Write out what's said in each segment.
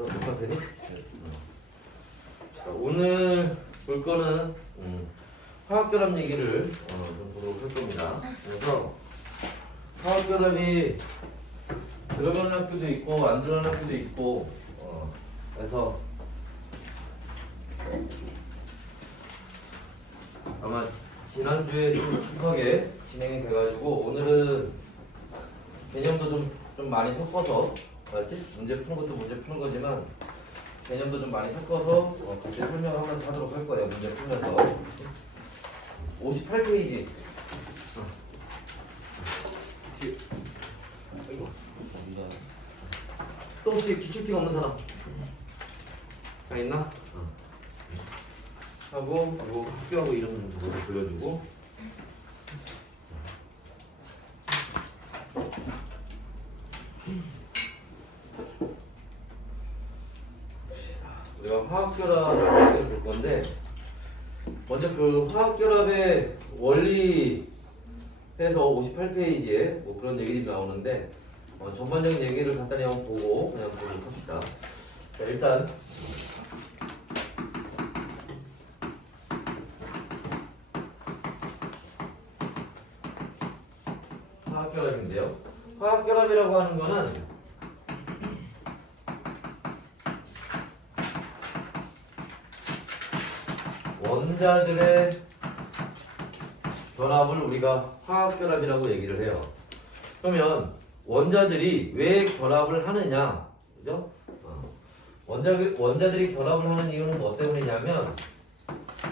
됐어? 녹화되니? 자, 오늘 볼 거는 화학결합 얘기를 좀 보도록 할 겁니다. 그래서 화학결합이 들어가는 학교도 있고 안 들어가는 학교도 있고 그래서 아마 지난주에 좀 급하게 진행이 돼가지고 오늘은 개념도 좀 많이 섞어서 알았지? 문제 푸는 것도 문제 푸는 거지만 개념도 좀 많이 섞어서 같이 설명을 한번 하도록 할 거예요. 문제 풀면서 58페이지 또 혹시 기출팅 없는 사람? 다 있나? 하고 이거 학교하고 이름 돌려주고 우리가 화학결합을 볼 건데 먼저 그 화학결합의 원리 해서 58페이지에 뭐 그런 얘기들이 나오는데 전반적인 얘기를 간단히 한번 보고 그냥 보도록 합시다. 자, 일단 화학결합인데요. 화학결합이라고 하는 거는 원자들의 결합을 우리가 화학결합이라고 얘기를 해요. 그러면 원자들이 왜 결합을 하느냐, 그죠? 원자들이 결합을 하는 이유는 뭐 때문이냐면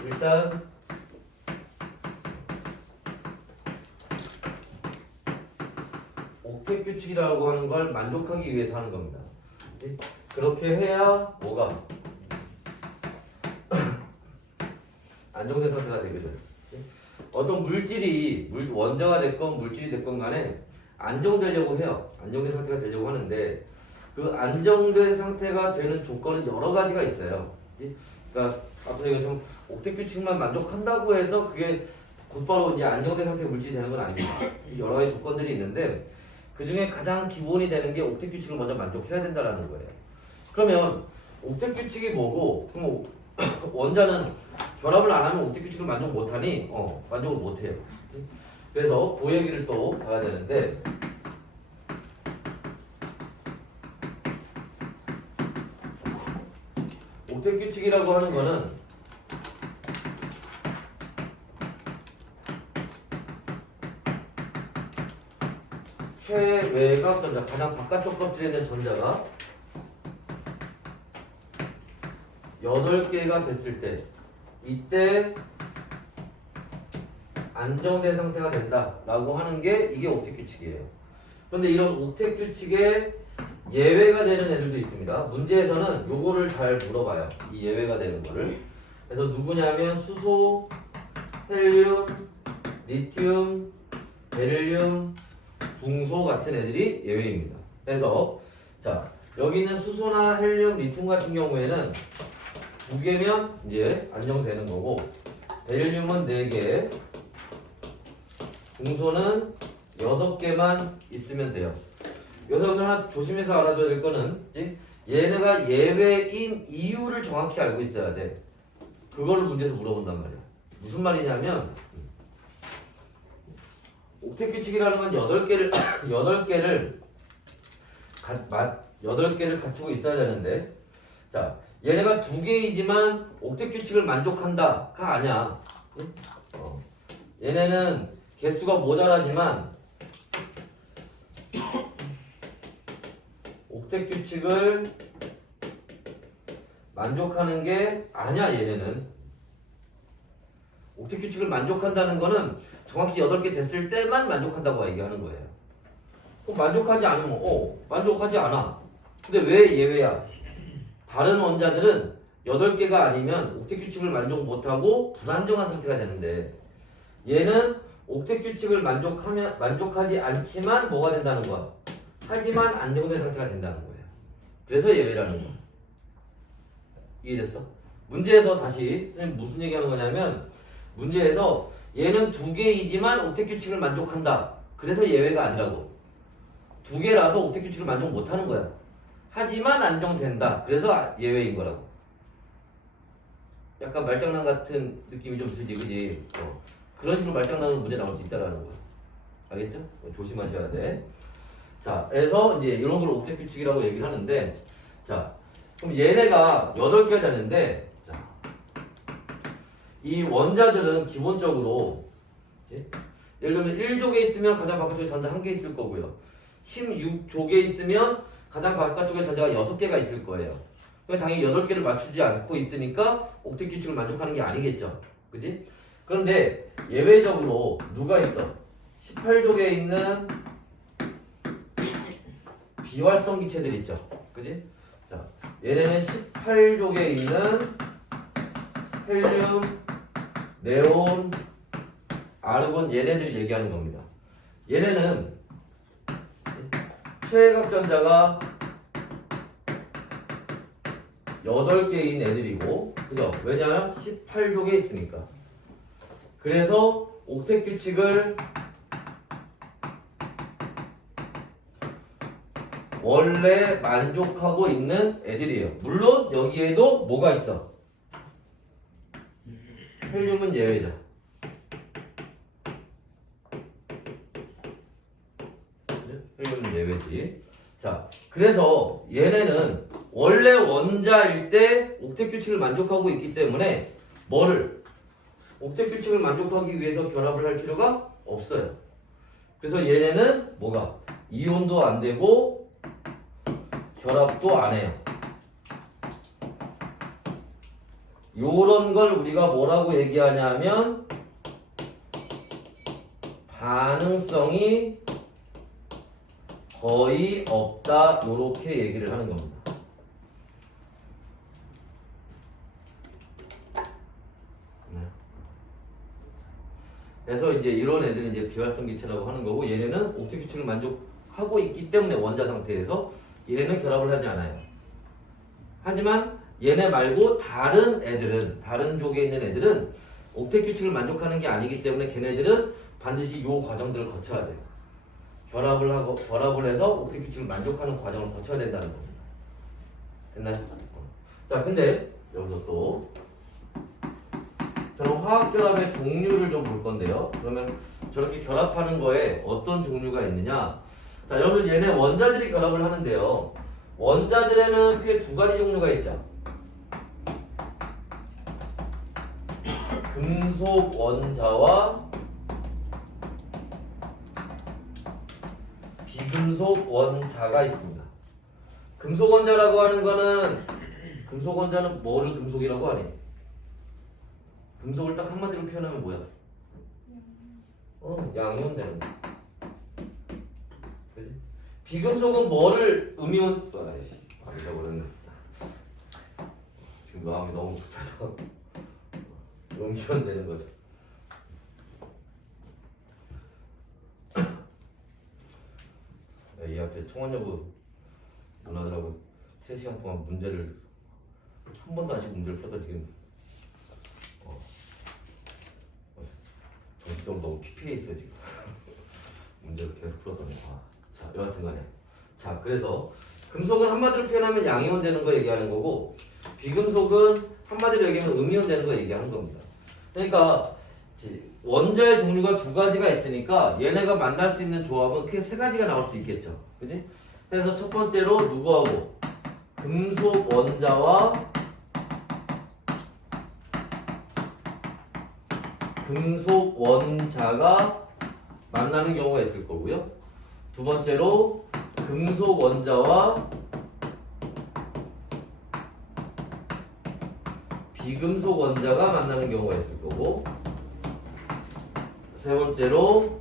일단 옥텟 규칙이라고 하는 걸 만족하기 위해서 하는 겁니다. 그렇게 해야 뭐가 안정된 상태가 되거든. 어떤 물질이 원자가 됐건 물질이 됐건 간에 안정되려고 해요. 안정된 상태가 되려고 하는데 그 안정된 상태가 되는 조건은 여러 가지가 있어요. 그러니까 앞서 이거 좀 옥텟 규칙만 만족한다고 해서 그게 곧바로 이제 안정된 상태의 물질이 되는 건 아닙니다. 여러 가지 조건들이 있는데 그 중에 가장 기본이 되는 게 옥텟 규칙을 먼저 만족해야 된다라는 거예요. 그러면 옥텟 규칙이 뭐고 그럼 원자는 결합을 안 하면 옥텟 규칙을 만족 못하니 만족을 못해요. 그래서 그 얘기를 또 봐야 되는데 옥텟 규칙이라고 하는 거는 최외곽 전자, 가장 바깥쪽 껍질에 있는 전자가 8개가 됐을 때 이때 안정된 상태가 된다라고 하는 게 이게 옥텟 규칙이에요. 그런데 이런 옥텟 규칙에 예외가 되는 애들도 있습니다. 문제에서는 요거를 잘 물어봐요. 이 예외가 되는 거를. 그래서 누구냐면 수소, 헬륨, 리튬, 베릴륨, 붕소 같은 애들이 예외입니다. 그래서 자 여기 있는 수소나 헬륨, 리튬 같은 경우에는 2개면 이제 안정되는 거고 베릴륨은 4개, 붕소는 6개만 있으면 돼요. 여기서 하나 조심해서 알아줘야 될 거는 얘네가 예외인 이유를 정확히 알고 있어야 돼. 그거를 문제에서 물어본단 말이야. 무슨 말이냐면 옥텟 규칙이라는 건 8개를 갖추고 있어야 되는데 자 얘네가 2개이지만 옥텟 규칙을 만족한다가 아니야. 얘네는 개수가 모자라지만 옥텟 규칙을 만족하는 게 아니야. 얘네는 옥텟 규칙을 만족한다는 거는 정확히 8개 됐을 때만 만족한다고 얘기하는 거예요. 만족하지 않으면 만족하지 않아. 근데 왜 예외야? 다른 원자들은 8개가 아니면 옥텟 규칙을 만족 못하고 불안정한 상태가 되는데 얘는 옥텟 규칙을 만족하지 않지만 뭐가 된다는 거야? 하지만 안정된 상태가 된다는 거예요. 그래서 예외라는 거야. 이해됐어? 문제에서 다시 무슨 얘기하는 거냐면 문제에서 얘는 2개이지만 옥텟 규칙을 만족한다. 그래서 예외가 아니라고. 2개라서 옥텟 규칙을 만족 못하는 거야. 하지만 안정된다. 그래서 예외인 거라고. 약간 말장난 같은 느낌이 좀 들지, 그지? 그런 식으로 말장난으로 문제 나올 수 있다라는 거야. 알겠죠? 조심하셔야 돼. 자, 그래서 이제 이런 걸 옥텟 규칙이라고 얘기를 하는데, 자, 그럼 얘네가 8개가 되는데, 자, 이 원자들은 기본적으로, 예를 들면 1족에 있으면 가장 바깥쪽에 전자 1개 있을 거고요. 16족에 있으면 가장 바깥쪽에 전자가 6개가 있을 거예요. 당연히 8개를 맞추지 않고 있으니까 옥텟 규칙을 만족하는 게 아니겠죠. 그지? 그런데 예외적으로 누가 있어? 18족에 있는 비활성 기체들 있죠. 그지? 자, 얘네는 18족에 있는 헬륨, 네온, 아르곤 얘네들 얘기하는 겁니다. 얘네는 최외각 전자가 8개인 애들이고, 그죠? 왜냐하면 18족에 있으니까. 그래서 옥텟 규칙을 원래 만족하고 있는 애들이에요. 물론 여기에도 뭐가 있어? 헬륨은 예외죠. 헬륨은 예외지. 자, 그래서 얘네는 원래 원자일 때 옥텟 규칙을 만족하고 있기 때문에 뭐를? 옥텟 규칙을 만족하기 위해서 결합을 할 필요가 없어요. 그래서 얘네는 뭐가? 이온도 안 되고 결합도 안 해요. 요런 걸 우리가 뭐라고 얘기하냐면 반응성이 거의 없다, 요렇게 얘기를 하는 겁니다. 그래서 이제 이런 애들은 이제 비활성 기체라고 하는 거고, 얘네는 옥텟 규칙을 만족하고 있기 때문에 원자 상태에서 얘네는 결합을 하지 않아요. 하지만 얘네 말고 다른 애들은, 다른 족에 있는 애들은 옥텟 규칙을 만족하는 게 아니기 때문에 걔네들은 반드시 요 과정들을 거쳐야 돼요. 결합을 해서 옥텟 규칙을 만족하는 과정을 거쳐야 된다는 겁니다. 됐나요? 자, 근데 여기서 또 저는 화학 결합의 종류를 좀 볼 건데요. 그러면 저렇게 결합하는 거에 어떤 종류가 있느냐? 자, 여러분 얘네 원자들이 결합을 하는데요. 원자들에는 크게 2가지 종류가 있죠. 금속 원자와 비금속 원자가 있습니다. 금속 원자라고 하는 거는, 금속 원자는 뭐를 금속이라고 하니? 금속을 딱 한마디로 표현하면 뭐야? 양이온 되는 거. 그지? 비금속은 뭐를 음이온, 안 잊어버렸네. 지금 마음이 너무 급해서 음이온 되는 거죠. 이 앞에 청원여고 누나들하고 3시간 동안 문제를 한 번도 안 쉬고 문제를 풀었다 지금 정신적으로 너무 피폐해 있어요 지금. 문제를 계속 풀었더니. 자, 여하튼 간에. 자, 그래서 금속은 한마디로 표현하면 양이온 되는 거 얘기하는 거고, 비금속은 한마디로 얘기하면 음이온 되는 거 얘기하는 겁니다. 그러니까 원자의 종류가 2가지가 있으니까 얘네가 만날 수 있는 조합은 크게 3가지가 나올 수 있겠죠. 그지? 그래서 첫 번째로 누구하고? 금속 원자와 금속 원자가 만나는 경우가 있을 거고요. 두 번째로 금속 원자와 비금속 원자가 만나는 경우가 있을 거고, 세 번째로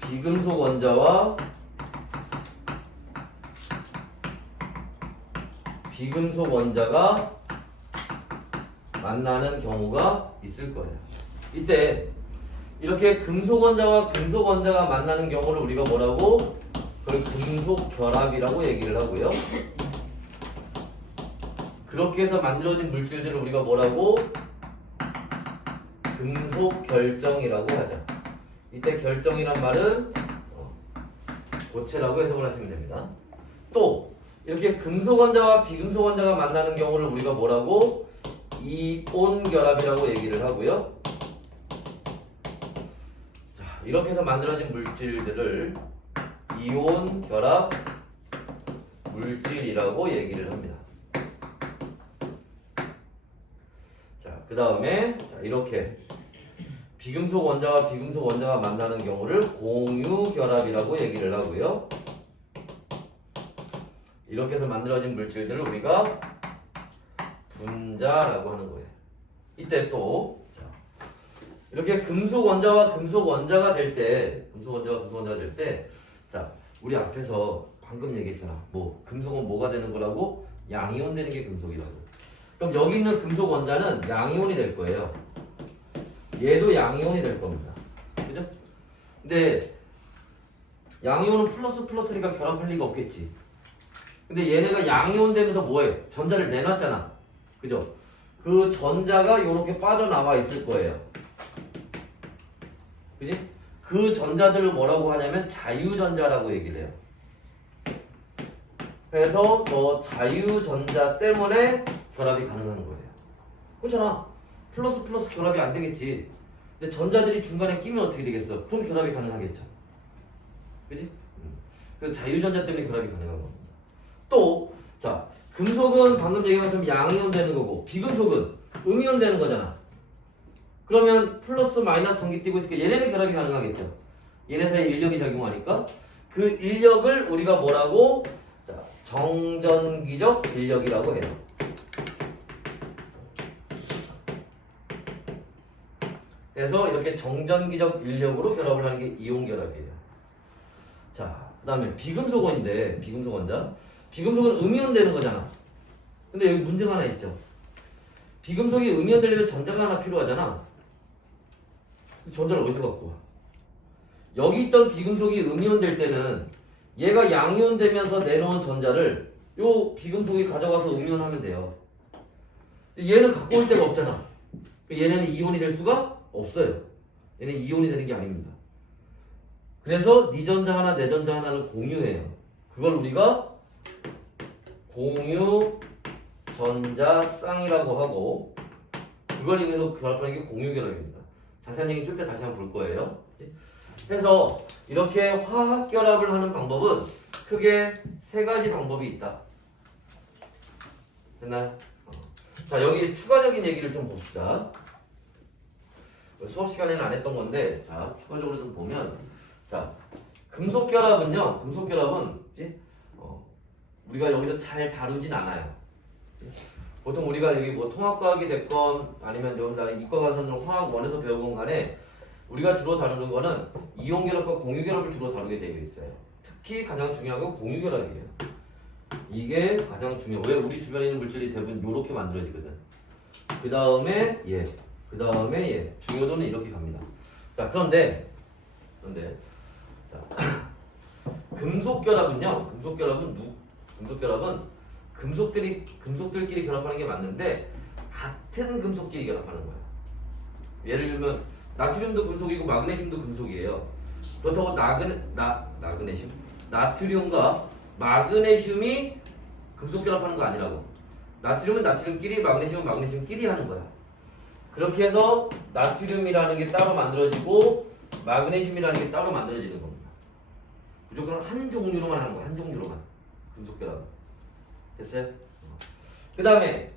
비금속 원자와 비금속 원자가 만나는 경우가 있을 거예요. 이때 이렇게 금속 원자와 금속 원자가 만나는 경우를 우리가 뭐라고? 그걸 금속 결합이라고 얘기를 하고요. 그렇게 해서 만들어진 물질들을 우리가 뭐라고? 금속 결정이라고 하죠. 이때 결정이란 말은 고체라고 해석을 하시면 됩니다. 또 이렇게 금속 원자와 비금속 원자가 만나는 경우를 우리가 뭐라고? 이온 결합이라고 얘기를 하고요. 자, 이렇게 해서 만들어진 물질들을 이온 결합 물질이라고 얘기를 합니다. 자, 그 다음에 이렇게 비금속 원자와 비금속 원자가 만나는 경우를 공유 결합이라고 얘기를 하고요. 이렇게 해서 만들어진 물질들을 우리가 분자라고 하는 거예요. 이때 또 이렇게 금속 원자와 금속 원자가 될 때, 자, 우리 앞에서 방금 얘기했잖아. 뭐 금속은 뭐가 되는 거라고? 양이온 되는 게 금속이라고. 그럼 여기 있는 금속 원자는 양이온이 될 거예요. 얘도 양이온이 될 겁니다. 그죠? 근데 양이온은 플러스 플러스니까 결합할 리가 없겠지. 근데 얘네가 양이온 되면서 뭐해? 전자를 내놨잖아. 그죠? 그 전자가 이렇게 빠져나와 있을 거예요. 그지? 그 전자들을 뭐라고 하냐면 자유전자라고 얘기를 해요. 그래서 저 자유전자 때문에 결합이 가능한 거예요. 그렇잖아. 플러스 플러스 결합이 안 되겠지. 근데 전자들이 중간에 끼면 어떻게 되겠어? 그럼 결합이 가능하겠죠. 그지? 그 자유전자 때문에 결합이 가능한 겁니다. 또, 자, 금속은 방금 얘기한 것처럼 양이온 되는 거고, 비금속은 음이온 되는 거잖아. 그러면 플러스 마이너스 전기 띄고 있으니까 얘네는 결합이 가능하겠죠. 얘네 사이에 인력이 작용하니까 그 인력을 우리가 뭐라고? 자, 정전기적 인력이라고 해요. 그래서 이렇게 정전기적 인력으로 결합을 하는 게 이온 결합이에요. 자, 그 다음에 비금속원인데, 비금속 원자. 비금속은 음이온 되는 거잖아. 근데 여기 문제가 하나 있죠. 비금속이 음이온 되려면 전자가 하나 필요하잖아. 전자를 어디서 갖고 와? 여기 있던 비금속이 음이온 될 때는 얘가 양이온 되면서 내놓은 전자를 요 비금속이 가져가서 음이온 하면 돼요. 얘는 갖고 올 데가 없잖아. 얘네는 이온이 될 수가 없어요. 얘는 이온이 되는 게 아닙니다. 그래서 네 전자 하나, 내 전자 하나를 공유해요. 그걸 우리가 공유 전자 쌍이라고 하고, 그걸 이용해서 결합하는 게 공유 결합입니다. 자세한 얘기 줄 때 다시 한번 볼 거예요. 그래서 이렇게 화학 결합을 하는 방법은 크게 세 가지 방법이 있다. 됐나요? 자, 여기 추가적인 얘기를 좀 봅시다. 수업 시간에는 안 했던 건데, 자, 추가적으로 좀 보면, 자, 금속 결합은요, 금속 결합은 우리가 여기서 잘 다루진 않아요. 보통 우리가 여기 뭐 통합과학이 됐건 아니면 여기 이과 가서는 화학원에서 배우건 간에 우리가 주로 다루는 거는 이온 결합과 공유 결합을 주로 다루게 되어 있어요. 특히 가장 중요한 건 공유 결합이에요. 이게 가장 중요해요. 왜? 우리 주변에 있는 물질이 대부분 이렇게 만들어지거든. 그 다음에 얘, 그 다음에 얘. 중요도는 이렇게 갑니다. 자, 그런데 자, 금속 결합은요. 금속들끼리 결합하는 게 맞는데 같은 금속끼리 결합하는 거야. 예를 들면 나트륨도 금속이고 마그네슘도 금속이에요. 그렇다고 나트륨과 마그네슘이 금속 결합하는 거 아니라고. 나트륨은 나트륨끼리, 마그네슘은 마그네슘끼리 하는 거야. 그렇게 해서 나트륨이라는 게 따로 만들어지고 마그네슘이라는 게 따로 만들어지는 겁니다. 무조건 한 종류로만 하는 거야. 한 종류로만. 금속 결합. 됐어요? 그 다음에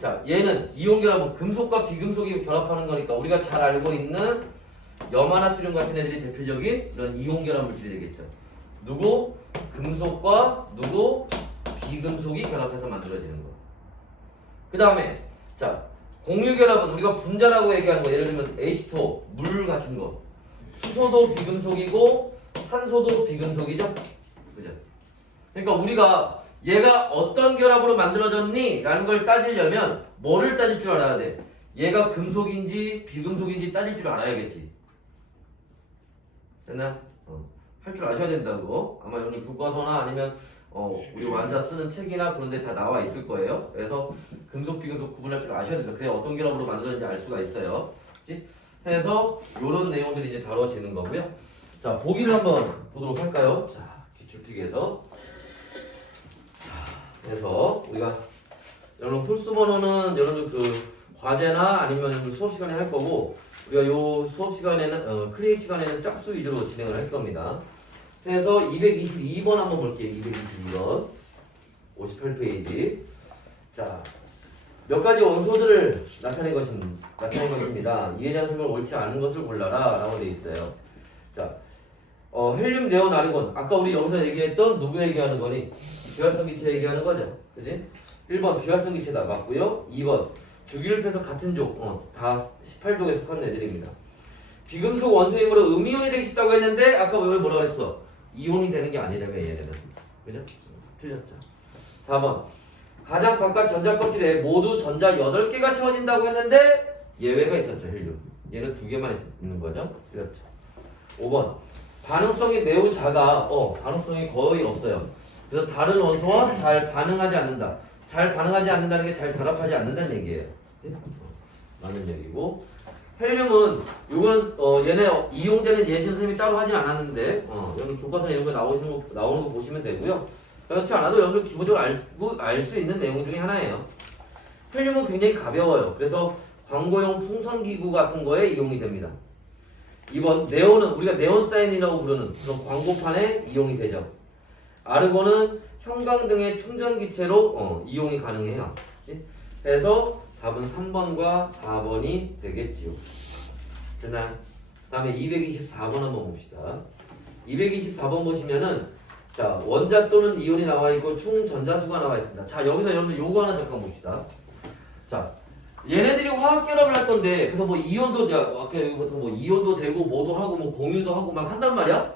자, 얘는 이온 결합은 금속과 비금속이 결합하는 거니까 우리가 잘 알고 있는 염화나트륨 같은 애들이 대표적인 이런 이온 결합 물질이 되겠죠. 누구? 금속과 누구? 비금속이 결합해서 만들어지는 거. 그 다음에 자, 공유 결합은 우리가 분자라고 얘기하는 거. 예를 들면 H2O, 물 같은 거. 수소도 비금속이고 산소도 비금속이죠. 그죠? 그러니까 우리가 얘가 어떤 결합으로 만들어졌니? 라는 걸 따지려면 뭐를 따질 줄 알아야 돼? 얘가 금속인지 비금속인지 따질 줄 알아야겠지. 됐나? 할 줄 아셔야 된다고. 아마 오늘 교과서나 아니면 우리 완자 쓰는 책이나 그런 데 다 나와 있을 거예요. 그래서 금속, 비금속 구분할 줄 아셔야 된다. 그래야 어떤 결합으로 만들어졌는지 알 수가 있어요. 그치? 그래서 이런 내용들이 이제 다뤄지는 거고요. 자, 보기를 한번 보도록 할까요? 자, 기출필기에서 그래서 우리가 여러분 홀수 번호는 여러분 그 과제나 아니면 수업 시간에 할 거고 우리가 요 수업 시간에는 클릭 시간에는 짝수 위주로 진행을 할 겁니다. 그래서 222번 한번 볼게요. 222번 58페이지. 자, 몇 가지 원소들을 나타낸 것입니다. 이에 대한 설명을 옳지 않은 것을 골라라 라고 되어 있어요. 자, 헬륨, 네온, 아르곤. 아까 우리 여기서 얘기했던 누구 얘기하는 거니? 비활성 기체 얘기하는 거죠. 그지? 1번 비활성 기체다. 맞고요. 2번 주기율표에서 같은 족. 다 18족에 속하는 애들입니다. 비금속 원소이므로 음이온이 되기 쉽다고 했는데 아까 뭐라고 그랬어? 이온이 되는 게 아니라며 얘네는. 그죠? 틀렸죠. 4번 가장 바깥 전자 껍질에 모두 전자 8개가 채워진다고 했는데 예외가 있었죠. 헬륨. 얘는 2개만 있는 거죠. 틀렸죠. 5번 반응성이 매우 작아. 반응성이 거의 없어요. 그래서 다른 원소와 잘 반응하지 않는다. 잘 반응하지 않는다는 게 잘 결합하지 않는다는 얘기예요. 네? 라는 얘기고 헬륨은 요거는 얘네 이용되는 예시 선생님이 따로 하진 않았는데 여러분 교과서에 이런 거 나오는 거 보시면 되고요. 그렇지 않아도 여러분 기본적으로 알 수 있는 내용 중에 하나예요. 헬륨은 굉장히 가벼워요. 그래서 광고용 풍선기구 같은 거에 이용이 됩니다. 2번 네온은 우리가 네온사인이라고 부르는 그런 광고판에 이용이 되죠. 아르곤은 형광등의 충전기체로 이용이 가능해요. 그래서 답은 3번과 4번이 되겠지요. 됐나요? 다음에 224번 한번 봅시다. 224번 보시면은 자 원자 또는 이온이 나와 있고 총 전자수가 나와 있습니다. 자 여기서 여러분들 요거 하나 잠깐 봅시다. 자 얘네들이 화학 결합을 할 건데 그래서 뭐 이온도 아까 여기부터 뭐 이온도 되고 뭐도 하고 뭐 공유도 하고 막 한단 말이야.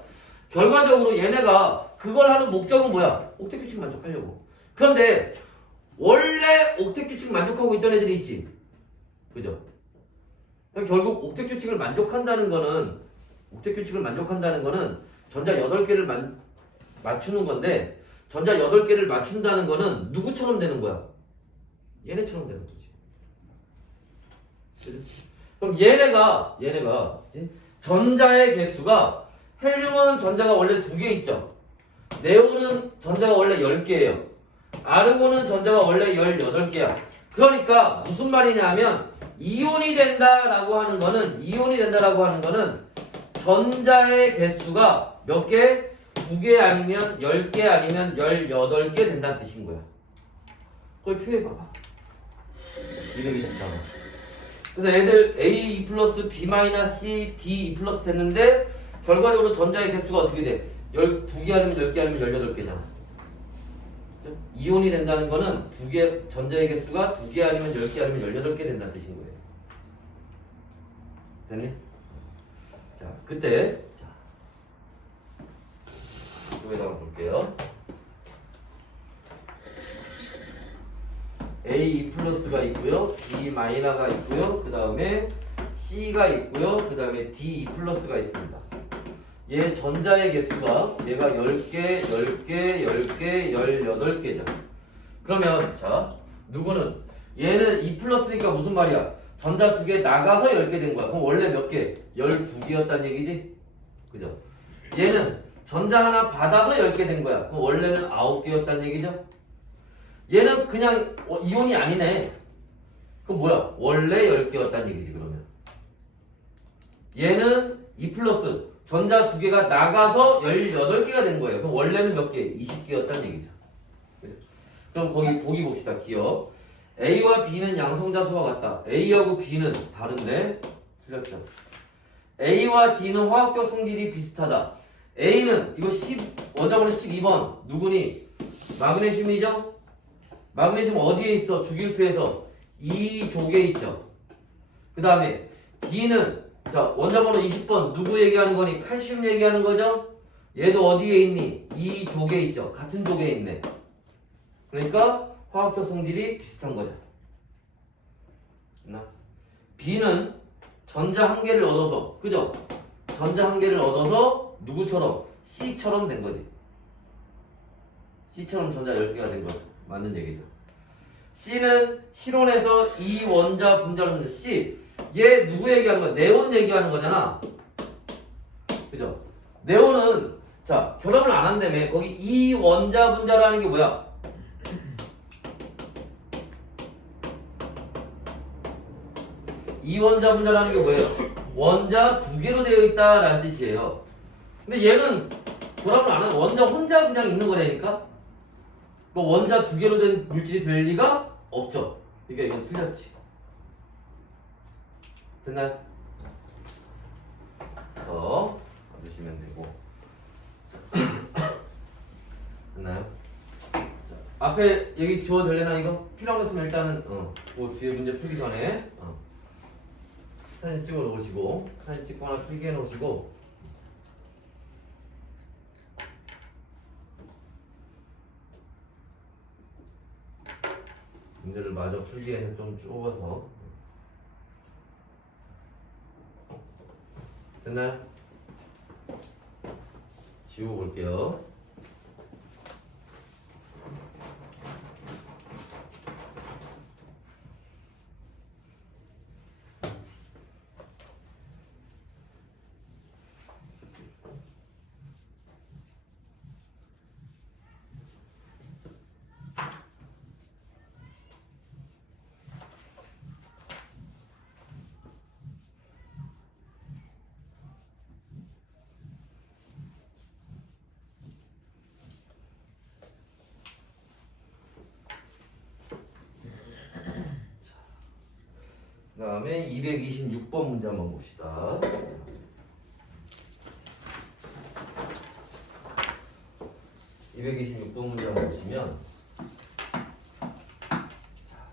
결과적으로 얘네가 그걸 하는 목적은 뭐야? 옥텟 규칙 만족하려고. 그런데 원래 옥텟 규칙 만족하고 있던 애들이 있지. 그죠? 결국 옥텟 규칙을 만족한다는 거는 전자 8개를 맞추는 건데 전자 8개를 맞춘다는 거는 누구처럼 되는 거야? 얘네처럼 되는 거지. 그죠? 그럼 얘네가 전자의 개수가 헬륨은 전자가 원래 2개 있죠. 네온은 전자가 원래 10개예요. 아르곤은 전자가 원래 18개야. 그러니까 무슨 말이냐면 이온이 된다라고 하는 거는 전자의 개수가 몇 개? 2개 아니면 10개 아니면 18개 된다는 뜻인 거야. 그걸 표해봐봐. 224번. 그래서 애들 A2 플러스 B 마이너스 C, D 2 플러스 됐는데 결과적으로 전자의 개수가 어떻게 돼? 2개 아니면 10개 아니면 18개잖아. 이온이 된다는 거는 전자의 개수가 2개 아니면 10개 아니면 18개 된다는 뜻인 거예요. 됐니? 자, 그때 여기다가 볼게요. A 플러스가 있고요. B 마이너가 있고요. 그 다음에 C가 있고요. 그 다음에 D 플러스가 있습니다. 얘 전자의 개수가 얘가 10개, 10개, 10개, 18개죠. 그러면 자 누구는 얘는 2 플러스니까 무슨 말이야? 전자 2개 나가서 10개 된 거야. 그럼 원래 몇 개? 12개였단 얘기지? 그죠? 얘는 전자 하나 받아서 10개 된 거야. 그럼 원래는 9개였단 얘기죠? 얘는 그냥 이온이 아니네. 그럼 뭐야? 원래 10개였단 얘기지 그러면. 얘는 2 플러스 전자 2개가 나가서 18개가 된 거예요. 그럼 원래는 몇 개? 20개였단 얘기죠. 그럼 거기 보기 봅시다. 기억. A와 B는 양성자수가 같다. A하고 B는 다른데? 틀렸죠. A와 D는 화학적 성질이 비슷하다. A는 이거 원자번호 12번 누구니? 마그네슘이죠? 마그네슘 어디에 있어? 주기율표에서 2족에 있죠. 그 다음에 D는 자 원자번호 20번 누구 얘기하는 거니? 칼슘 얘기하는 거죠? 얘도 어디에 있니? 2족에 있죠. 같은 족에 있네. 그러니까 화학적 성질이 비슷한 거죠. B는 전자 한 개를 얻어서 그죠? 전자 한 개를 얻어서 누구처럼? C처럼 된 거지. C처럼 전자 10개가 된 거죠. 맞는 얘기죠. C는 실온에서 이 원자 분자를 C. 얘 누구 얘기하는 거야? 네온 얘기하는 거잖아. 그죠? 네온은 자 결합을 안 한다며. 거기 이 원자 분자라는 게 뭐야? 이원자 분자라는 게 뭐예요? 원자 두 개로 되어 있다라는 뜻이에요. 근데 얘는 결합을 안 하고 원자 혼자 그냥 있는 거라니까? 원자 두 개로 된 물질이 될 리가 없죠. 그러니까 이건 틀렸지. 됐나요? 봐주시면 되고. 됐나요? 자, 앞에 여기 지워도 되려나 이거? 필요한 거 있으면 일단은 그 뒤에 문제 풀기 전에 사진 찍어 놓으시고 사진 찍거나 필기해 놓으시고 문제를 마저 풀기에는 좀 좁아서. 됐나요? 지우고 볼게요. 그 다음에 226번 문제 한번 봅시다. 226번 문제 한번 보시면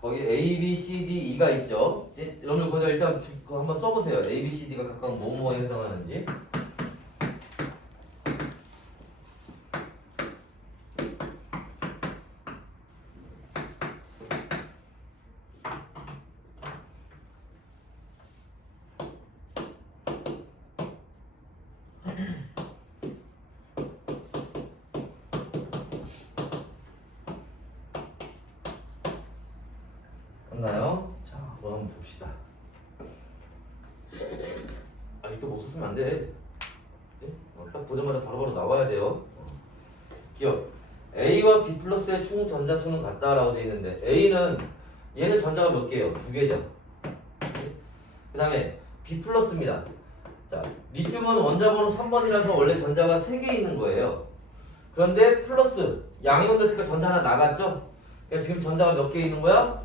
거기 A, B, C, D, E가 있죠. 여러분들 거기다 일단 그거 한번 써보세요. A, B, C, D가 각각 뭐뭐에 해당하는지. 맞나요? 자, 그럼 한번 봅시다. 아직도 못 썼으면 안 돼. 네? 딱 보자마자 바로바로 나와야 돼요. 기억. A와 B 플러스의 총 전자수는 같다라고 되어 있는데 A는 얘는 전자가 몇 개예요? 두 개죠. 그 다음에 B 플러스입니다. 자, 리튬은 원자번호 3번이라서 원래 전자가 3개 있는 거예요. 그런데 플러스 양이온 됐으니까 전자 하나 나갔죠? 그러니까 지금 전자가 몇 개 있는 거야?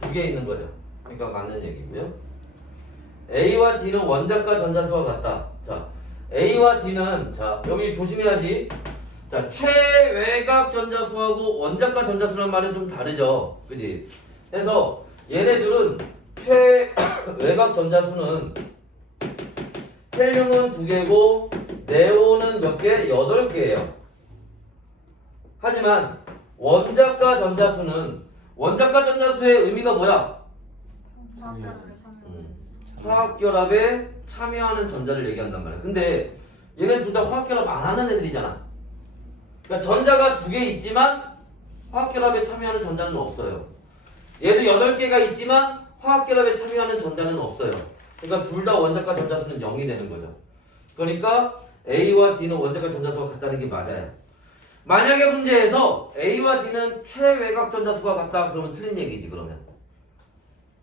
2개 있는 거죠. 그러니까 맞는 얘기고요. A와 D는 원자과 전자수가 같다. 자, A와 D는 자 여기 조심해야지. 자, 최외곽 전자수하고 원자과 전자수란 말은 좀 다르죠. 그지? 그래서 얘네들은 최외곽 전자수는 헬륨은 2개고 네온은 몇 개? 8개예요. 하지만 원자과 전자수는 원자과 전자수의 의미가 뭐야? 화학결합에 참여하는 전자를 얘기한단 말이야. 근데 얘네 둘 다 화학결합 안 하는 애들이잖아. 그러니까 전자가 2개 있지만 화학결합에 참여하는 전자는 없어요. 얘도 8개가 있지만 화학결합에 참여하는 전자는 없어요. 그러니까 둘 다 원자과 전자수는 0이 되는 거죠. 그러니까 A와 D는 원자과 전자수가 같다는 게 맞아요. 만약에 문제에서 A와 D는 최외곽 전자수가 같다 그러면 틀린 얘기지. 그러면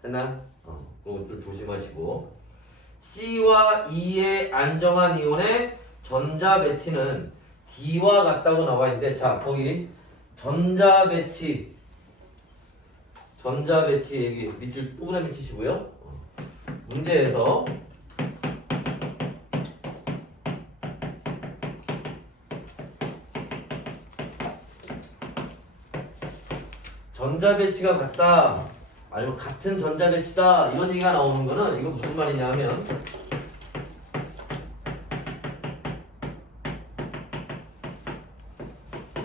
됐나요? 그거 좀 조심하시고. C와 E의 안정한 이온의 전자 배치는 D와 같다고 나와 있는데 자 거기 전자 배치 얘기 밑줄 동그라미 치시고요. 문제에서 전자 배치가 같다 아니면 같은 전자 배치다 이런 얘기가 나오는 거는 이거 무슨 말이냐 하면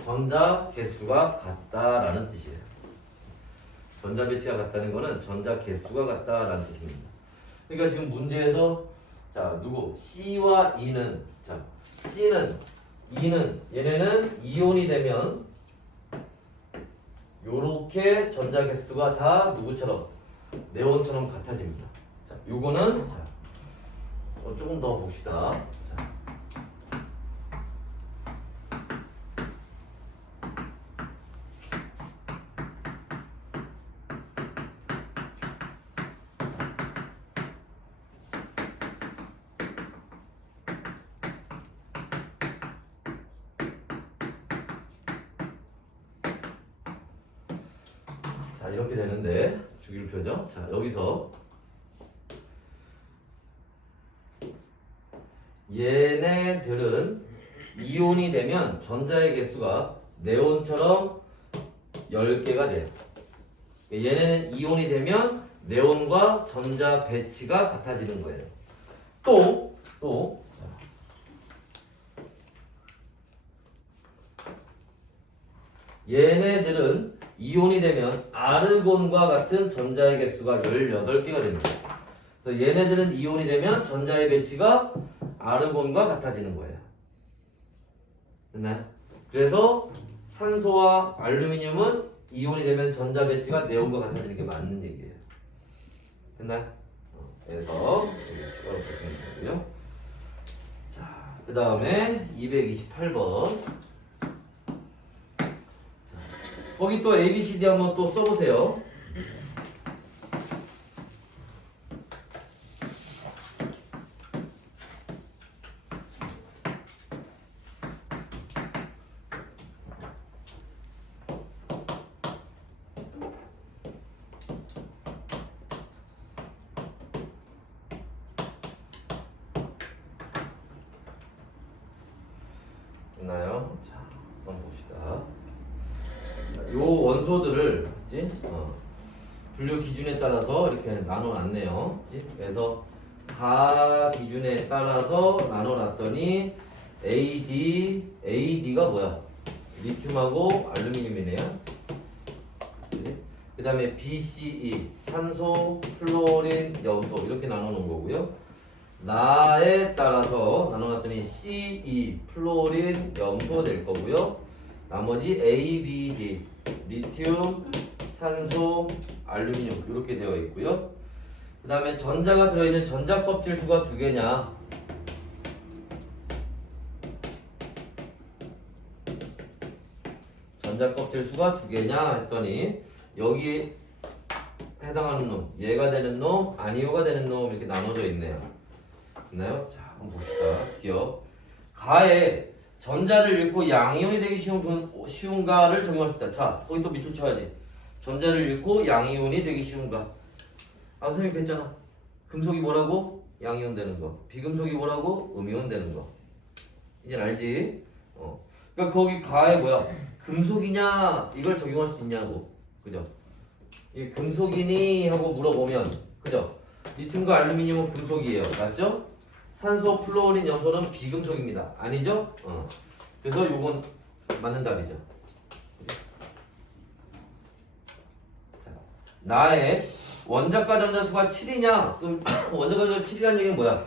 전자 개수가 같다라는 뜻이에요. 전자 배치가 같다는 거는 전자 개수가 같다라는 뜻입니다. 그러니까 지금 문제에서 자 누구 C와 E는 자 C는 E는 얘네는 이온이 되면 요렇게 전자 개수가 다 누구처럼 네온처럼 같아집니다. 자 요거는 자 조금 더 봅시다. 자. 자, 이렇게 되는데 주기율표죠. 자, 여기서 얘네들은 이온이 되면 전자의 개수가 네온처럼 10개가 돼요. 얘네는 이온이 되면 네온과 전자 배치가 같아지는 거예요. 또 얘네들은 이온이 되면 아르곤과 같은 전자의 개수가 18개가 됩니다. 그래서 얘네들은 이온이 되면 전자의 배치가 아르곤과 같아지는 거예요. 됐나요? 그래서 산소와 알루미늄은 이온이 되면 전자 배치가 네온과 같아지는 게 맞는 얘기예요. 됐나요? 그래서 이렇게 되고요. 자, 그 다음에 228번. 거기 또 ABCD 한번 또 써보세요. 있나요? 자, 한번 봅시다. 요 원소들을 분류 기준에 따라서 이렇게 나눠놨네요. 그치? 그래서 가 기준에 따라서 나눠놨더니 AD가 뭐야? 리튬하고 알루미늄이네요. 그 다음에 BCE, 산소, 플로린, 염소 이렇게 나눠놓은 거고요. 나에 따라서 나눠놨더니 CE, 플로린, 염소 될 거고요. 나머지 ABD, 리튬, 산소, 알루미늄 이렇게 되어 있고요. 그 다음에 전자가 들어있는 전자 껍질 수가 2개냐? 전자 껍질 수가 2개냐 했더니 여기 해당하는 놈, 얘가 되는 놈, 아니오가 되는 놈 이렇게 나눠져 있네요. 있나요? 자, 한번 봅시다. 기억. 가에 전자를 잃고 양이온이 되기 쉬운가를 적용합시다. 자, 거기 또 밑줄 쳐야지. 전자를 잃고 양이온이 되기 쉬운가. 아, 선생님 했잖아. 금속이 뭐라고? 양이온 되는 거. 비금속이 뭐라고? 음이온 되는 거. 이제 알지? 그러니까 거기 가에 뭐야? 금속이냐? 이걸 적용할 수 있냐고. 그죠? 이 금속이니? 하고 물어보면, 그죠? 리튬과 알루미늄은 금속이에요. 맞죠? 산소, 플로린, 염소는 비금속입니다. 아니죠? 그래서 요건 맞는 답이죠. 자, 나의 원자과 전자수가 7이냐? 그럼 원자과 전자 7이라는 얘기는 뭐야?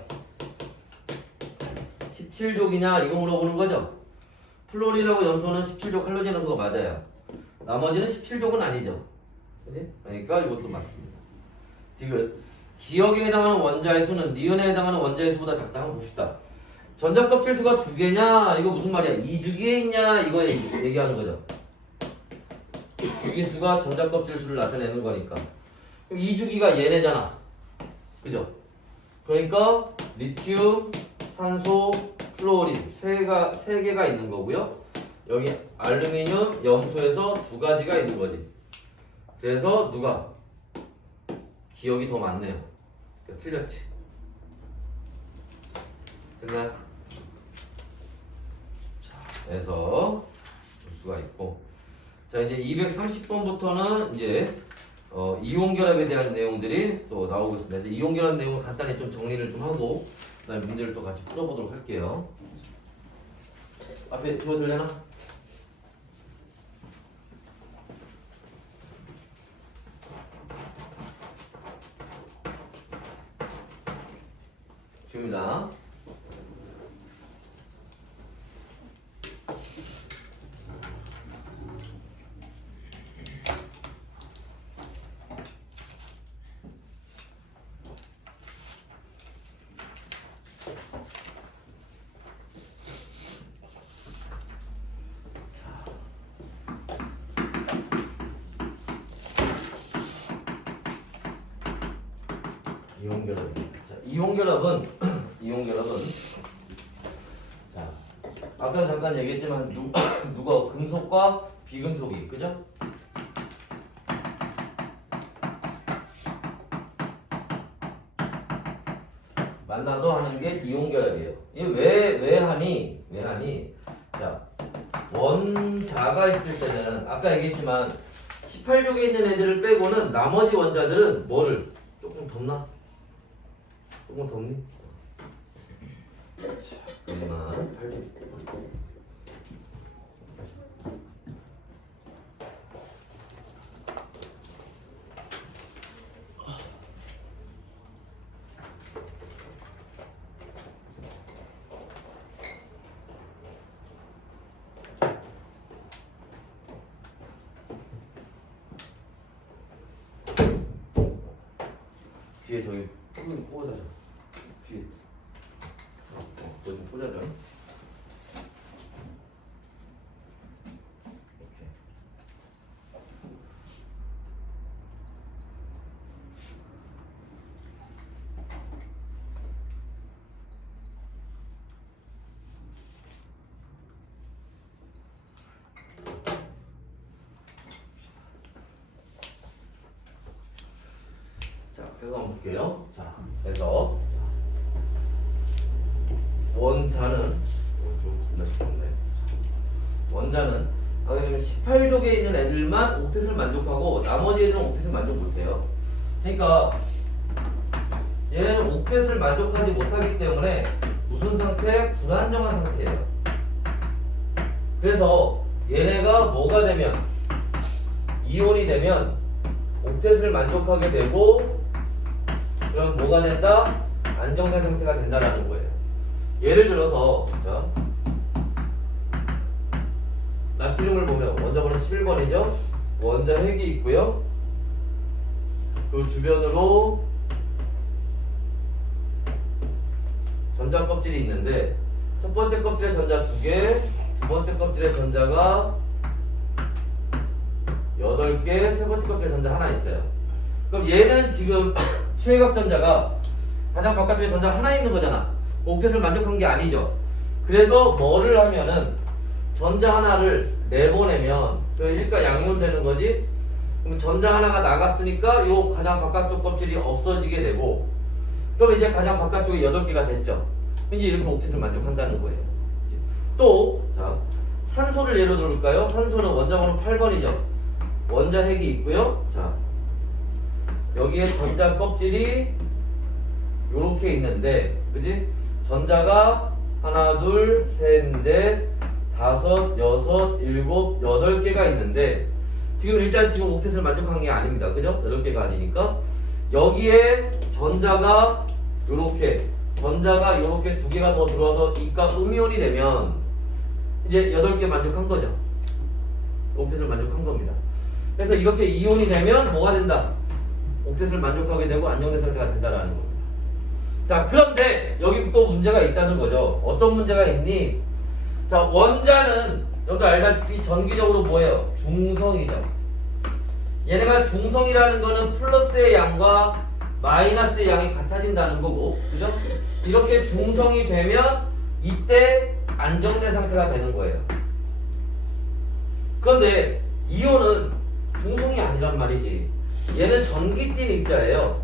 17족이냐? 이거 물어보는 거죠? 플로린하고 염소는 17족 할로젠 원소가 맞아요. 나머지는 17족은 아니죠. 그치? 그러니까 이것도 맞습니다. 디귿. 기억에 해당하는 원자의 수는 니은에 해당하는 원자의 수보다 작다. 한번 봅시다. 전자 껍질 수가 2개냐? 이거 무슨 말이야? 2주기에 있냐? 이거 얘기하는 거죠. 주기수가 전자 껍질 수를 나타내는 거니까. 그럼 2주기가 얘네잖아. 그죠? 그러니까 리튬, 산소, 플로린 세 개가 있는 거고요. 여기 알루미늄, 염소에서 2가지가 있는 거지. 그래서 누가? 기억이 더 많네요. 그러니까 틀렸지. 됐나요? 자, 그래서 볼 수가 있고. 자, 이제 230번부터는 이제 이온 결합에 대한 내용들이 또 나오겠습니다. 그래서 이온 결합 내용을 간단히 좀 정리를 좀 하고 그다음에 문제를 또 같이 풀어보도록 할게요. 앞에 지워들려나? 지웁니다. 이온결합. 자, 이온결합은 자, 아까 잠깐 얘기했지만 누가 금속과 비금속이 그죠? 만나서 하는 게 이온 결합이에요. 이게 왜 하니? 자, 원자가 있을 때는 아까 얘기했지만 18족에 있는 애들을 빼고는 나머지 원자들은 뭐를 조금 덥나? 조금 덥니? 자, 그러면 8족. 뒤에 저기 꽂아줘. 뒤에. 그거 좀 꽂아줘. 오케이. 자, 그래서 한번 볼게요. 자, 그래서 원자는 원자는 18족에 있는 애들만 옥텟을 만족하고 나머지 애들은 옥텟을 만족 못해요. 그러니까 얘는 옥텟을 만족하지 못하기 때문에 무슨 상태? 불안정한 상태예요. 그래서 얘네가 뭐가 되면 이온이 되면 옥텟을 만족하게 되고 그럼 뭐가 된다? 안정된 상태가 된다라는 거예요. 예를 들어서 자, 나트륨을 보면 원자번호 11번이죠. 원자 핵이 있고요. 그 주변으로 전자 껍질이 있는데 첫 번째 껍질에 전자 2개, 두 번째 껍질에 전자가 8개, 세 번째 껍질에 전자 하나 있어요. 그럼 얘는 지금 최외곽 전자가 가장 바깥쪽에 전자 하나 있는 거잖아. 옥텟을 만족한 게 아니죠. 그래서 뭐를 하면은 전자 하나를 내보내면 일가 양이온 되는 거지. 그럼 전자 하나가 나갔으니까 요 가장 바깥쪽 껍질이 없어지게 되고 그럼 이제 가장 바깥쪽에 8개가 됐죠. 이제 이렇게 옥텟을 만족한다는 거예요. 또 자, 산소를 예로 들어볼까요? 산소는 원자번호 8번이죠. 원자 핵이 있고요. 자, 여기에 전자 껍질이 요렇게 있는데, 그지? 전자가 하나, 둘, 셋, 넷, 다섯, 여섯, 일곱, 8개가 있는데, 지금 일단 지금 옥텟을 만족한 게 아닙니다. 그죠? 8개가 아니니까. 여기에 전자가 요렇게 2개가 더 들어와서 이가 음이온이 되면, 이제 8개 만족한 거죠. 옥텟을 만족한 겁니다. 그래서 이렇게 이온이 되면 뭐가 된다? 옥텟을 만족하게 되고 안정된 상태가 된다라는 겁니다. 자, 그런데 여기 또 문제가 있다는 거죠. 어떤 문제가 있니? 자, 원자는 여러분도 알다시피 전기적으로 뭐예요? 중성이죠. 얘네가 중성이라는 거는 플러스의 양과 마이너스의 양이 같아진다는 거고, 그죠? 이렇게 중성이 되면 이때 안정된 상태가 되는 거예요. 그런데 이온은 중성이 아니란 말이지. 얘는 전기 띤 입자예요.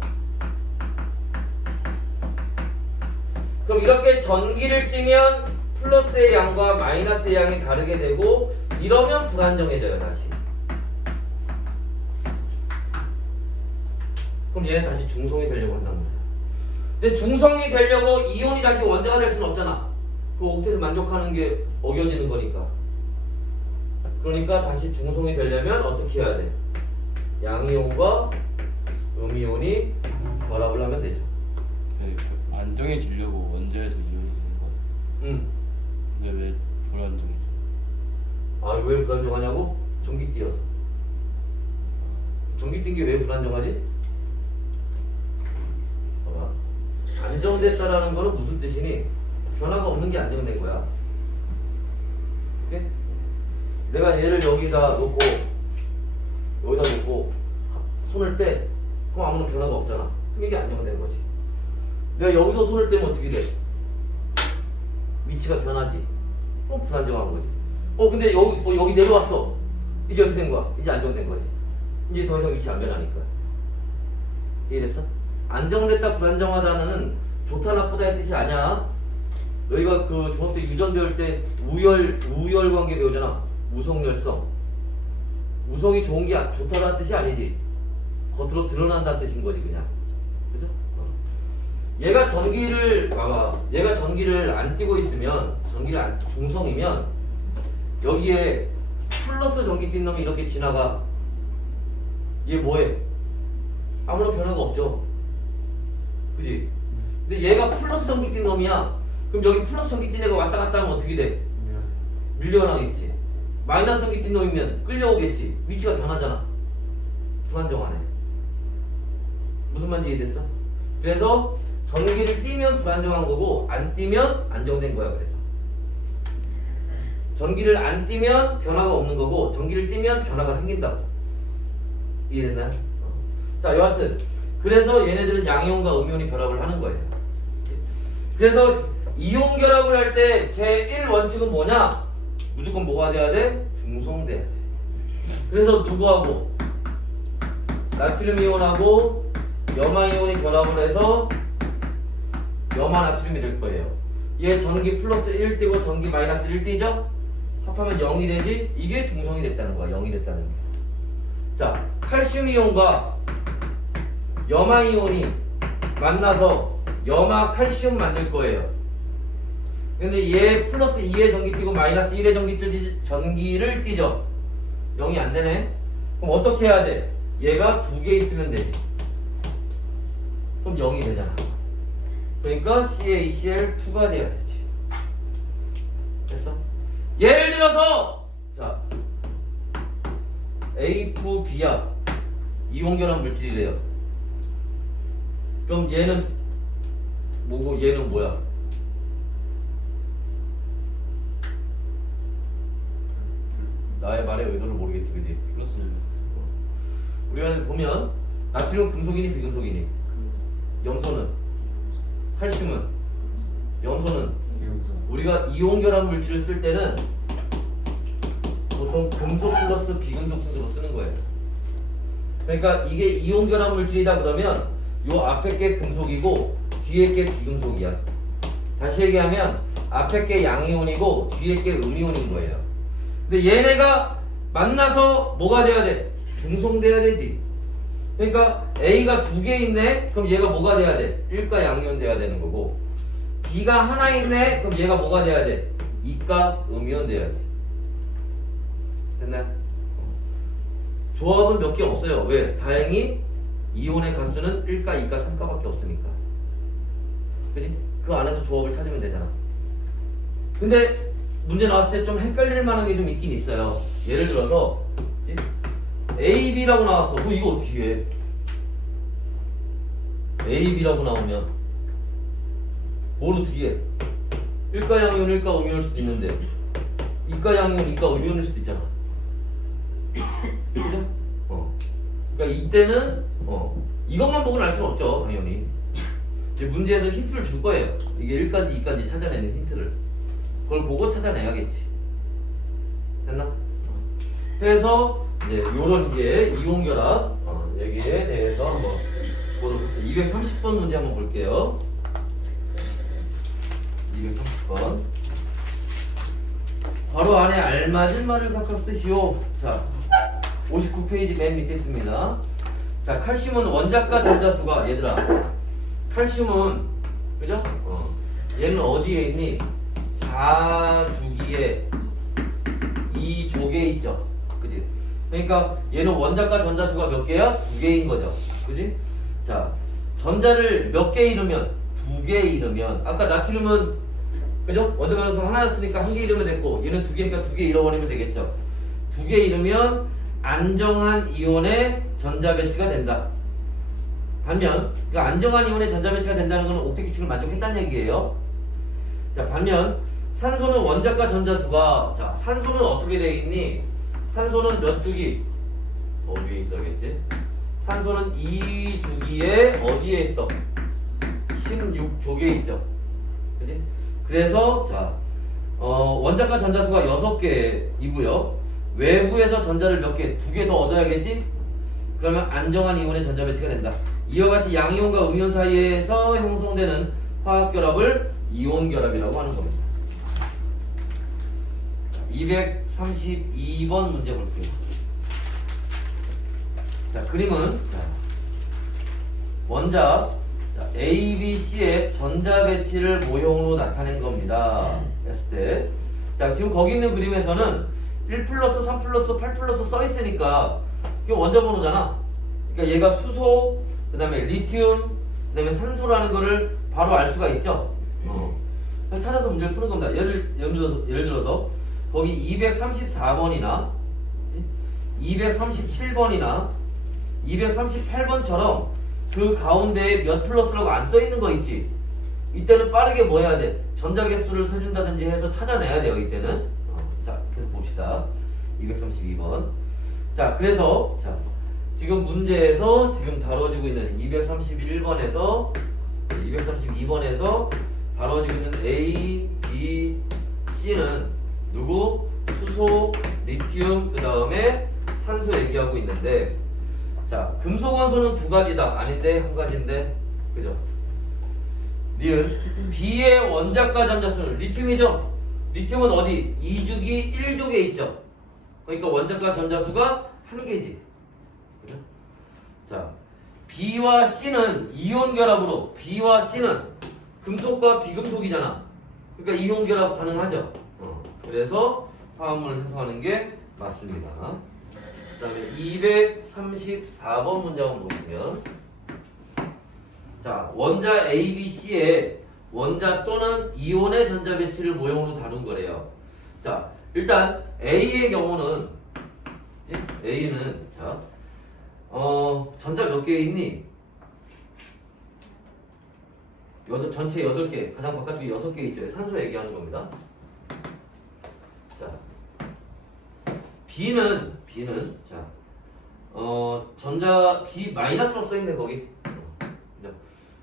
그럼 이렇게 전기를 띠면 플러스의 양과 마이너스의 양이 다르게 되고 이러면 불안정해져요. 다시. 그럼 얘는 다시 중성이 되려고 한다는 거예요. 근데 중성이 되려고 이온이 다시 원자가 될 수는 없잖아. 그 옥텟을 만족하는 게 어겨지는 거니까. 그러니까 다시 중성이 되려면 어떻게 해야 돼? 양이온과 음이온이 결합을 하면 되죠. 네, 안정해지려고 원자에서 이온이 되는 거예요. 응. 근데 왜 불안정해져? 아, 왜 불안정하냐고? 전기 띄어서. 전기 띈 게 왜 불안정하지? 봐봐. 안정됐다라는 거는 무슨 뜻이니? 변화가 없는 게 안정된 거야. 오케이? 내가 얘를 여기다 놓고 손을 떼. 그럼 아무런 변화가 없잖아. 그럼 이게 안정된 거지. 내가 여기서 손을 떼면 어떻게 돼? 위치가 변하지. 그럼 불안정한 거지. 근데 여기 내려왔어. 이제 어떻게 된 거야? 이제 안정된 거지. 이제 더 이상 위치 안 변하니까. 이해됐어? 안정됐다 불안정하다는 좋다 나쁘다의 뜻이 아니야. 너희가 그 중학교 유전 배울 때 우열 관계 배우잖아. 우성열성. 우성이 좋은 게 좋다라는 뜻이 아니지. 겉으로 드러난다는 뜻인 거지 그냥. 그죠? 얘가 전기를 봐봐. 얘가 전기를 안 띄고 있으면 중성이면 여기에 플러스 전기 띈 놈이 이렇게 지나가. 얘 뭐해? 아무런 변화가 없죠. 그지? 근데 얘가 플러스 전기 띈 놈이야. 그럼 여기 플러스 전기 띈 애가 왔다 갔다 하면 어떻게 돼? 밀려나겠지. 마이너스 전기 띈 놈이면 끌려오겠지. 위치가 변하잖아. 불안정하네. 무슨 말인지 이해됐어? 그래서 전기를 띄면 불안정한 거고 안 띄면 안정된 거야. 그래서 전기를 안 띄면 변화가 없는 거고 전기를 띄면 변화가 생긴다고. 이해됐나요? 자, 여하튼 그래서 얘네들은 양이온과 음이온이 결합을 하는 거예요. 그래서 이온 결합을 할 때 제1 원칙은 뭐냐? 무조건 뭐가 돼야 돼? 중성돼야 돼. 그래서 누구하고? 나트륨 이온하고 염화 이온이 결합을 해서 염화 나트륨이 될 거예요. 얘 전기 플러스 1 띄고 전기 마이너스 1 띄죠? 합하면 0이 되지? 이게 중성이 됐다는 거야. 0이 됐다는 거야. 자, 칼슘 이온과 염화 이온이 만나서 염화 칼슘 만들 거예요. 근데 얘 플러스 2의 전기 띄고 마이너스 1의 전기를 띄죠. 0이 안 되네. 그럼 어떻게 해야 돼? 얘가 두 개 있으면 되지. 그럼 0이 되잖아. 그러니까 CaCl2가 돼야 되지. 됐어? 예를 들어서 자 A2B야. 이온결합 물질이래요. 그럼 얘는 뭐고 얘는 뭐야? 나의 말의 의도를 모르겠지, 그지? 플러스 우리가 보면 나트륨 금속이니 비금속이니? 염소는? 칼슘은? 염소는? 우리가 이온결합 물질을 쓸 때는 보통 금속 플러스 비금속 순으로 쓰는 거예요. 그러니까 이게 이온결합 물질이다 그러면 요 앞에 게 금속이고 뒤에 게 비금속이야. 다시 얘기하면 앞에 게 양이온이고 뒤에 게 음이온인 거예요. 근데 얘네가 만나서 뭐가 돼야 돼? 중성돼야 되지. 그러니까 A가 두 개 있네? 그럼 얘가 뭐가 돼야 돼? 1가 양이온 돼야 되는 거고 B가 하나 있네? 그럼 얘가 뭐가 돼야 돼? 2가 음이온 돼야지. 됐나요? 조합은 몇 개 없어요. 왜? 다행히 이온의 가수는 1가, 2가, 3가밖에 없으니까. 그지? 그 안에서 조합을 찾으면 되잖아. 근데 문제 나왔을 때 좀 헷갈릴 만한 게 좀 있긴 있어요. 예를 들어서 그치? A, B라고 나왔어. 그럼 이거 어떻게 해? A, B라고 나오면 뭘 어떻게 해? 1가 양이온, 1가 음이온일 수도 있는데 2가 양이온, 2가 음이온일 수도 있잖아. 그죠? 그러니까 이때는 이것만 보고는 알 수는 없죠, 당연히. 이제 문제에서 힌트를 줄 거예요. 이게 1까지, 2까지 찾아내는 힌트를. 그걸 보고 찾아내야겠지. 됐나? 그래서 이제 요런 이제 이온결합 여기에 대해서 한번 보도록 하겠습니다. 230번 문제 한번 볼게요. 230번. 바로 안에 알맞은 말을 각각 쓰시오. 자, 59페이지 맨 밑에 있습니다. 자, 칼슘은 원자과 전자수가 얘들아. 칼슘은 그죠? 얘는 어디에 있니? 4주기에 2조개 있죠. 그지? 그러니까 얘는 원자과 전자수가 몇 개야? 2개인 거죠. 그지? 자, 전자를 몇 개 잃으면? 2개 잃으면. 아까 나트륨은 그죠? 원자과 전자수 하나였으니까 1개 잃으면 됐고 얘는 2개니까 2개 잃어버리면 되겠죠. 2개 잃으면 안정한 이온의 전자 배치가 된다. 반면 그 안정한 이온의 전자 배치가 된다는 것은 옥텟 규칙을 만족했다는 얘기예요. 자, 반면 산소는 원자과 전자수가 자, 산소는 어떻게 되어 있니? 산소는 몇 주기? 위에 있어야겠지. 산소는 2주기에 어디에 있어? 16조개 있죠. 그지? 그래서 자, 원자과 전자수가 6개이고요. 외부에서 전자를 몇 개? 2개 더 얻어야겠지? 그러면 안정한 이온의 전자 배치가 된다. 이와 같이 양이온과 음이온 사이에서 형성되는 화학결합을 이온결합이라고 하는 겁니다. 232번 문제 볼게요. 자, 그림은 자, 원자 A, B, C의 전자 배치를 모형으로 나타낸 겁니다. 했을 때. 자, 지금 거기 있는 그림에서는 1 플러스 3 플러스 8 플러스 써 있으니까 이게 원자 번호잖아. 그러니까 얘가 수소, 그 다음에 리튬, 그 다음에 산소라는 거를 바로 알 수가 있죠. 그래서 찾아서 문제를 푸는 겁니다. 예를 들어서 거기 234번이나 237번이나 238번처럼 그 가운데에 몇 플러스라고 안 써 있는 거 있지. 이때는 빠르게 뭐 해야 돼? 전자 개수를 세준다든지 해서 찾아내야 돼요. 이때는. 자, 계속 봅시다. 232번. 자, 그래서 자, 지금 문제에서 지금 다뤄지고 있는 231번에서 232번에서 다뤄지고 있는 A, B, C는 누구? 수소, 리튬, 그 다음에 산소 얘기하고 있는데, 자, 금속 원소는 두 가지다. 아닌데 한 가지인데, 그죠? 니은 B의 원자과 전자수는 리튬이죠. 리튬은 어디? 2주기 1족에 있죠. 그러니까 원자과 전자수가 한 개지. 그죠? 자, B와 C는 이온 결합으로, B와 C는 금속과 비금속이잖아. 그러니까 이온 결합 가능하죠. 그래서 화합물을 해석하는 게 맞습니다. 그 다음에 234번 문제 한번 보시면, 자, 원자 A, B, C의 원자 또는 이온의 전자 배치를 모형으로 다룬 거래요. 자, 일단 A의 경우는 A는 자, 전자 몇 개 있니? 전체 8개, 가장 바깥쪽에 6개 있죠. 산소 얘기하는 겁니다. 자, B는 자, 전자 B 마이너스로 써있네 거기.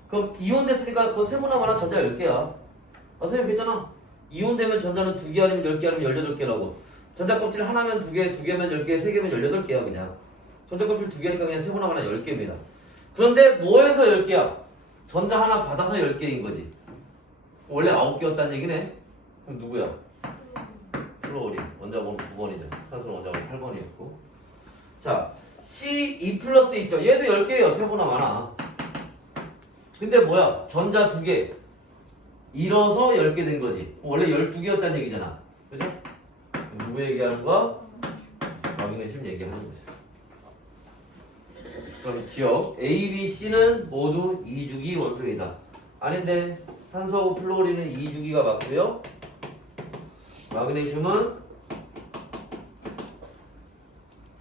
그럼 이온 됐으니까 그 세모나마나 전자 10개야. 선생님 그랬잖아. 이온 되면 전자는 2개 아니면 10개 아니면 18개라고. 전자 껍질 하나면 2개, 2개면 10개, 3개면 18개야 그냥. 전자 껍질 2개니까 그냥 세모나마나 10개입니다. 그런데 뭐해서 10개야? 전자 하나 받아서 10개인 거지. 원래 9개였다는 얘기네. 그럼 누구야? 플로린. 원자번호 9번이죠. 산소 원자번호 8번이었고. 자, C, E 플러스 있죠. 얘도 10개예요. 세모나마나. 근데 뭐야? 전자 2개 잃어서 10개 된 거지. 원래 12개였다는 얘기잖아. 그죠? 누구 얘기하는 거야? 마그네슘 얘기하는 거죠. 그럼 기억. A, B, C는 모두 2주기 원소이다. 아닌데 산소하고 플로린은 2주기가 맞고요. 마그네슘은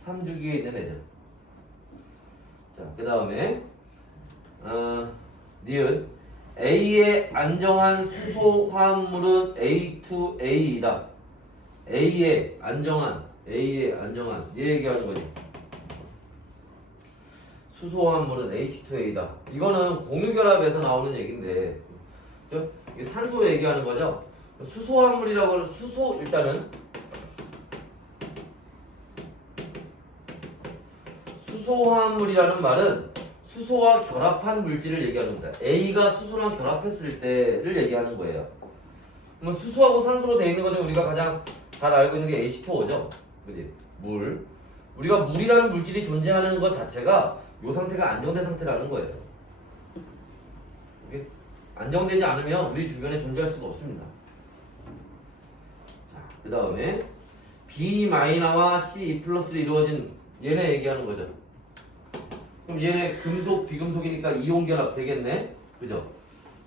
3주기에 있는 애들. 자, 그 다음에 니은 A의 안정한 수소 화합물은 A2A이다. A의 안정한 얘 얘기하는 거지. 수소 화합물은 H2A다. 이거는 공유결합에서 나오는 얘기인데, 이게 산소 얘기하는 거죠. 수소 화합물이라고 하는 일단은 수소 화합물이라는 말은 수소와 결합한 물질을 얘기하는 겁니다. A가 수소랑 결합했을 때를 얘기하는 거예요. 그럼 수소하고 산소로 되어 있는 거는 우리가 가장 잘 알고 있는 게 H2O죠. 그지? 물. 우리가 물이라는 물질이 존재하는 것 자체가 이 상태가 안정된 상태라는 거예요. 이게 안정되지 않으면 우리 주변에 존재할 수가 없습니다. 자, 그 다음에 B-와 C 플러스로 이루어진 얘네 얘기하는 거죠. 그럼 얘네 금속, 비금속이니까 이온 결합 되겠네? 그죠?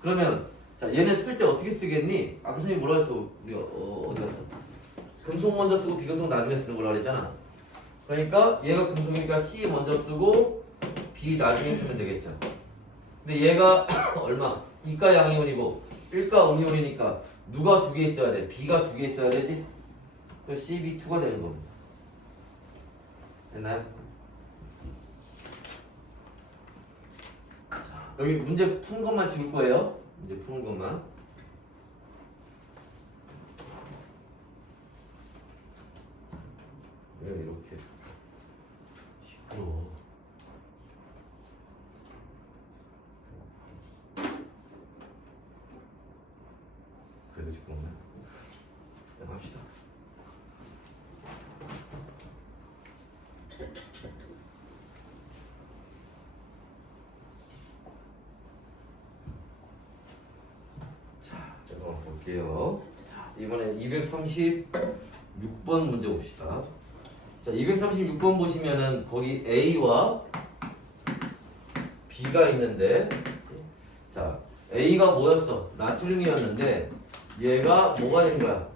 그러면 자, 얘네 쓸 때 어떻게 쓰겠니? 아까 선생님 뭐라 했어? 우리 어디 갔어? 금속 먼저 쓰고 비금속 나중에 쓰는 거라 그랬잖아. 그러니까 얘가 금속이니까 C 먼저 쓰고 B 나중에 쓰면 되겠죠. 근데 얘가 얼마? 2가 양이온이고 1가 음이온이니까 누가 2개 있어야 돼? B가 2개 있어야 되지? 그래서 CB2가 되는 겁니다. 됐나요? 자, 여기 문제 푸는 것만 지울 거예요. 문제 푸는 것만. 왜 이렇게 시끄러워. 볼게요. 자, 이번에 236번 문제 봅시다. 자, 236번 보시면은 거기 A와 B가 있는데, 자, A가 뭐였어? 나트륨이었는데 얘가 뭐가 된 거야?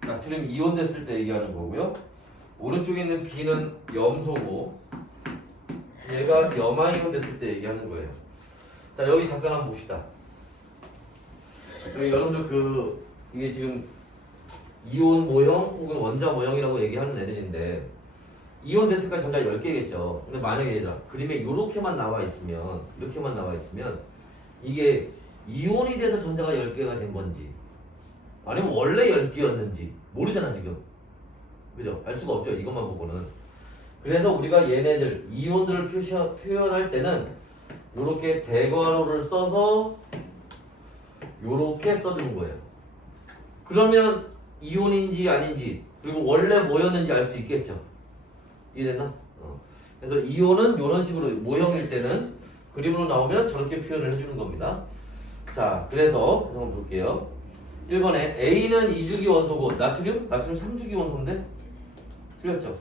나트륨 이온 됐을 때 얘기하는 거고요. 오른쪽에 있는 B는 염소고 얘가 염화이온 됐을 때 얘기하는 거예요. 자, 여기 잠깐 한번 봅시다. 여기 여러분들 이게 지금 이온 모형 혹은 원자 모형이라고 얘기하는 애들인데 이온 됐을 때 전자 10개겠죠. 근데 만약에 얘들아 그림에 이렇게만 나와 있으면 이게 이온이 돼서 전자가 10개가 된 건지 아니면 원래 10개였는지 모르잖아 지금. 그죠? 알 수가 없죠 이것만 보고는. 그래서 우리가 얘네들 이온들을 표현할 때는 이렇게 대괄호를 써서 이렇게 써주는 거예요. 그러면 이온인지 아닌지 그리고 원래 뭐였는지 알 수 있겠죠. 이해됐나? 그래서 이온은 이런 식으로 모형일 때는 그림으로 나오면 저렇게 표현을 해주는 겁니다. 자, 그래서 한번 볼게요. 1번에 A는 2주기 원소고 나트륨 3주기 원소인데 틀렸죠?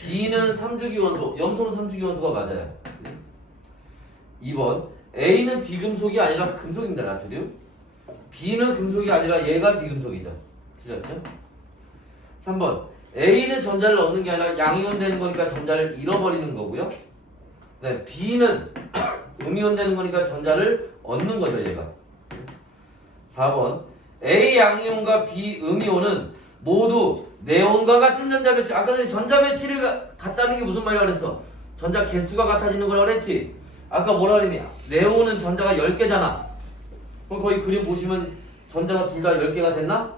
B는 3주기 원소, 염소는 3주기 원소가 맞아요. 2번 A는 비금속이 아니라 금속입니다. 나트륨. B는 금속이 아니라 얘가 비금속이죠. 틀렸죠? 3번 A는 전자를 얻는 게 아니라 양이온 되는 거니까 전자를 잃어버리는 거고요. 네, B는 음이온 되는 거니까 전자를 얻는 거죠. 얘가. 4번 A 양이온과 B 음이온은 모두 네온과 같은 전자 배치. 아까 전에 전자 배치를 같다는 게 무슨 말이라 그랬어? 전자 개수가 같아지는 거라 그랬지. 아까 뭐라 그랬니? 네온은 전자가 10개잖아. 그럼 거기 그림 보시면 전자가 둘 다 10개가 됐나?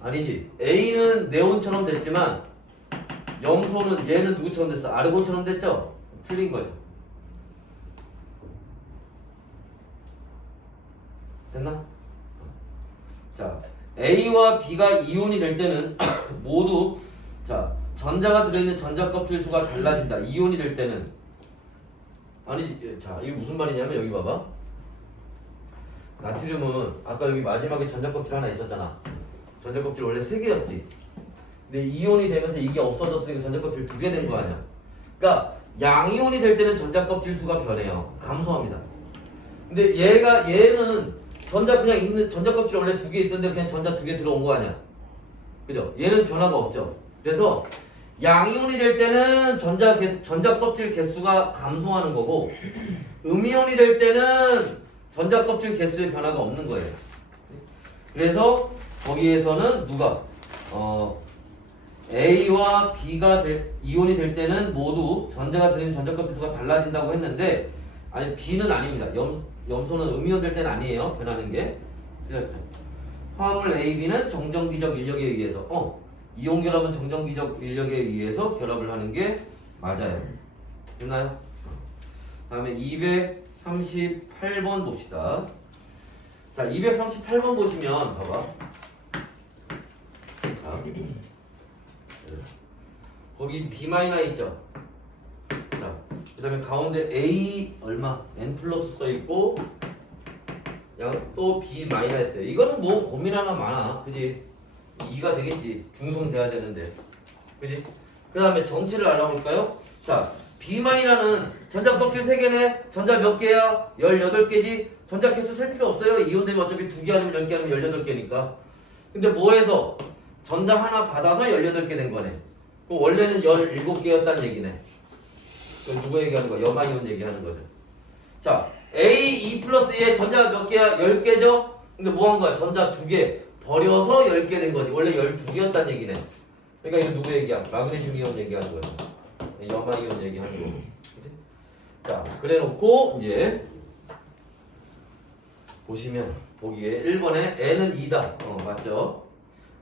아니지. A는 네온처럼 됐지만 염소는 얘는 누구처럼 됐어? 아르곤처럼 됐죠? 틀린 거죠. 됐나? 자, A와 B가 이온이 될 때는 모두 자 전자가 들어있는 전자 껍질 수가 달라진다. 이온이 될 때는 아니지. 자, 이게 무슨 말이냐면 여기 봐봐. 나트륨은 아까 여기 마지막에 전자 껍질 하나 있었잖아. 전자 껍질 원래 3개였지. 근데 이온이 되면서 이게 없어졌으니까 전자 껍질 2개 된 거 아니야. 그러니까 양이온이 될 때는 전자 껍질 수가 변해요. 감소합니다. 근데 얘는 전자 그냥 있는 전자 껍질 원래 2개 있었는데 그냥 전자 2개 들어온 거 아니야. 그죠? 얘는 변화가 없죠. 그래서 양이온이 될 때는 전자 껍질 개수가 감소하는 거고 음이온이 될 때는 전자 껍질 개수의 변화가 없는 거예요. 그래서 거기에서는 누가 A와 B가 이온이 될 때는 모두 전자가 들어있는 전자 껍질 수가 달라진다고 했는데 아니 B는 아닙니다. 염소는 음이온 될 때는 아니에요. 변하는 게. 틀렸죠. 화합물 AB는 정전기적 인력에 의해서 이온 결합은 정전기적 인력에 의해서 결합을 하는 게 맞아요. 됐나요? 다음에 238번 봅시다. 자, 238번 보시면 봐봐. 자, 거기 B 마이너 있죠? 자, 그 다음에 가운데 A 얼마? N 플러스 써있고 또 B 마이너 했어요. 이거는 뭐 고민 하나 많아. 그지? 2가 되겠지. 중성 돼야 되는데. 그지? 그 다음에 정체를 알아볼까요? 자, B 마이너는 전자 껍질 3개네. 전자 몇 개야? 18개지. 전자 개수 셀 필요 없어요. 이온 되면 어차피 2개 아니면 10개 아니면 18개니까. 근데 뭐해서? 전자 하나 받아서 18개 된 거네. 그럼 원래는 17개였다는 얘기네. 그럼 누구 얘기하는 거야? 염화이온 얘기하는 거죠. 자, A, E 플러스에 전자 몇 개야? 10개죠? 근데 뭐 한 거야? 전자 2개 버려서 10개 된 거지. 원래 12개였다는 얘기네. 그러니까 이거 누구 얘기야? 마그네슘 이온 얘기하는 거야. 염화이온 얘기하는 거. 그치? 자, 그래 놓고 이제 보시면 보기에 1번에 N은 2다. 맞죠?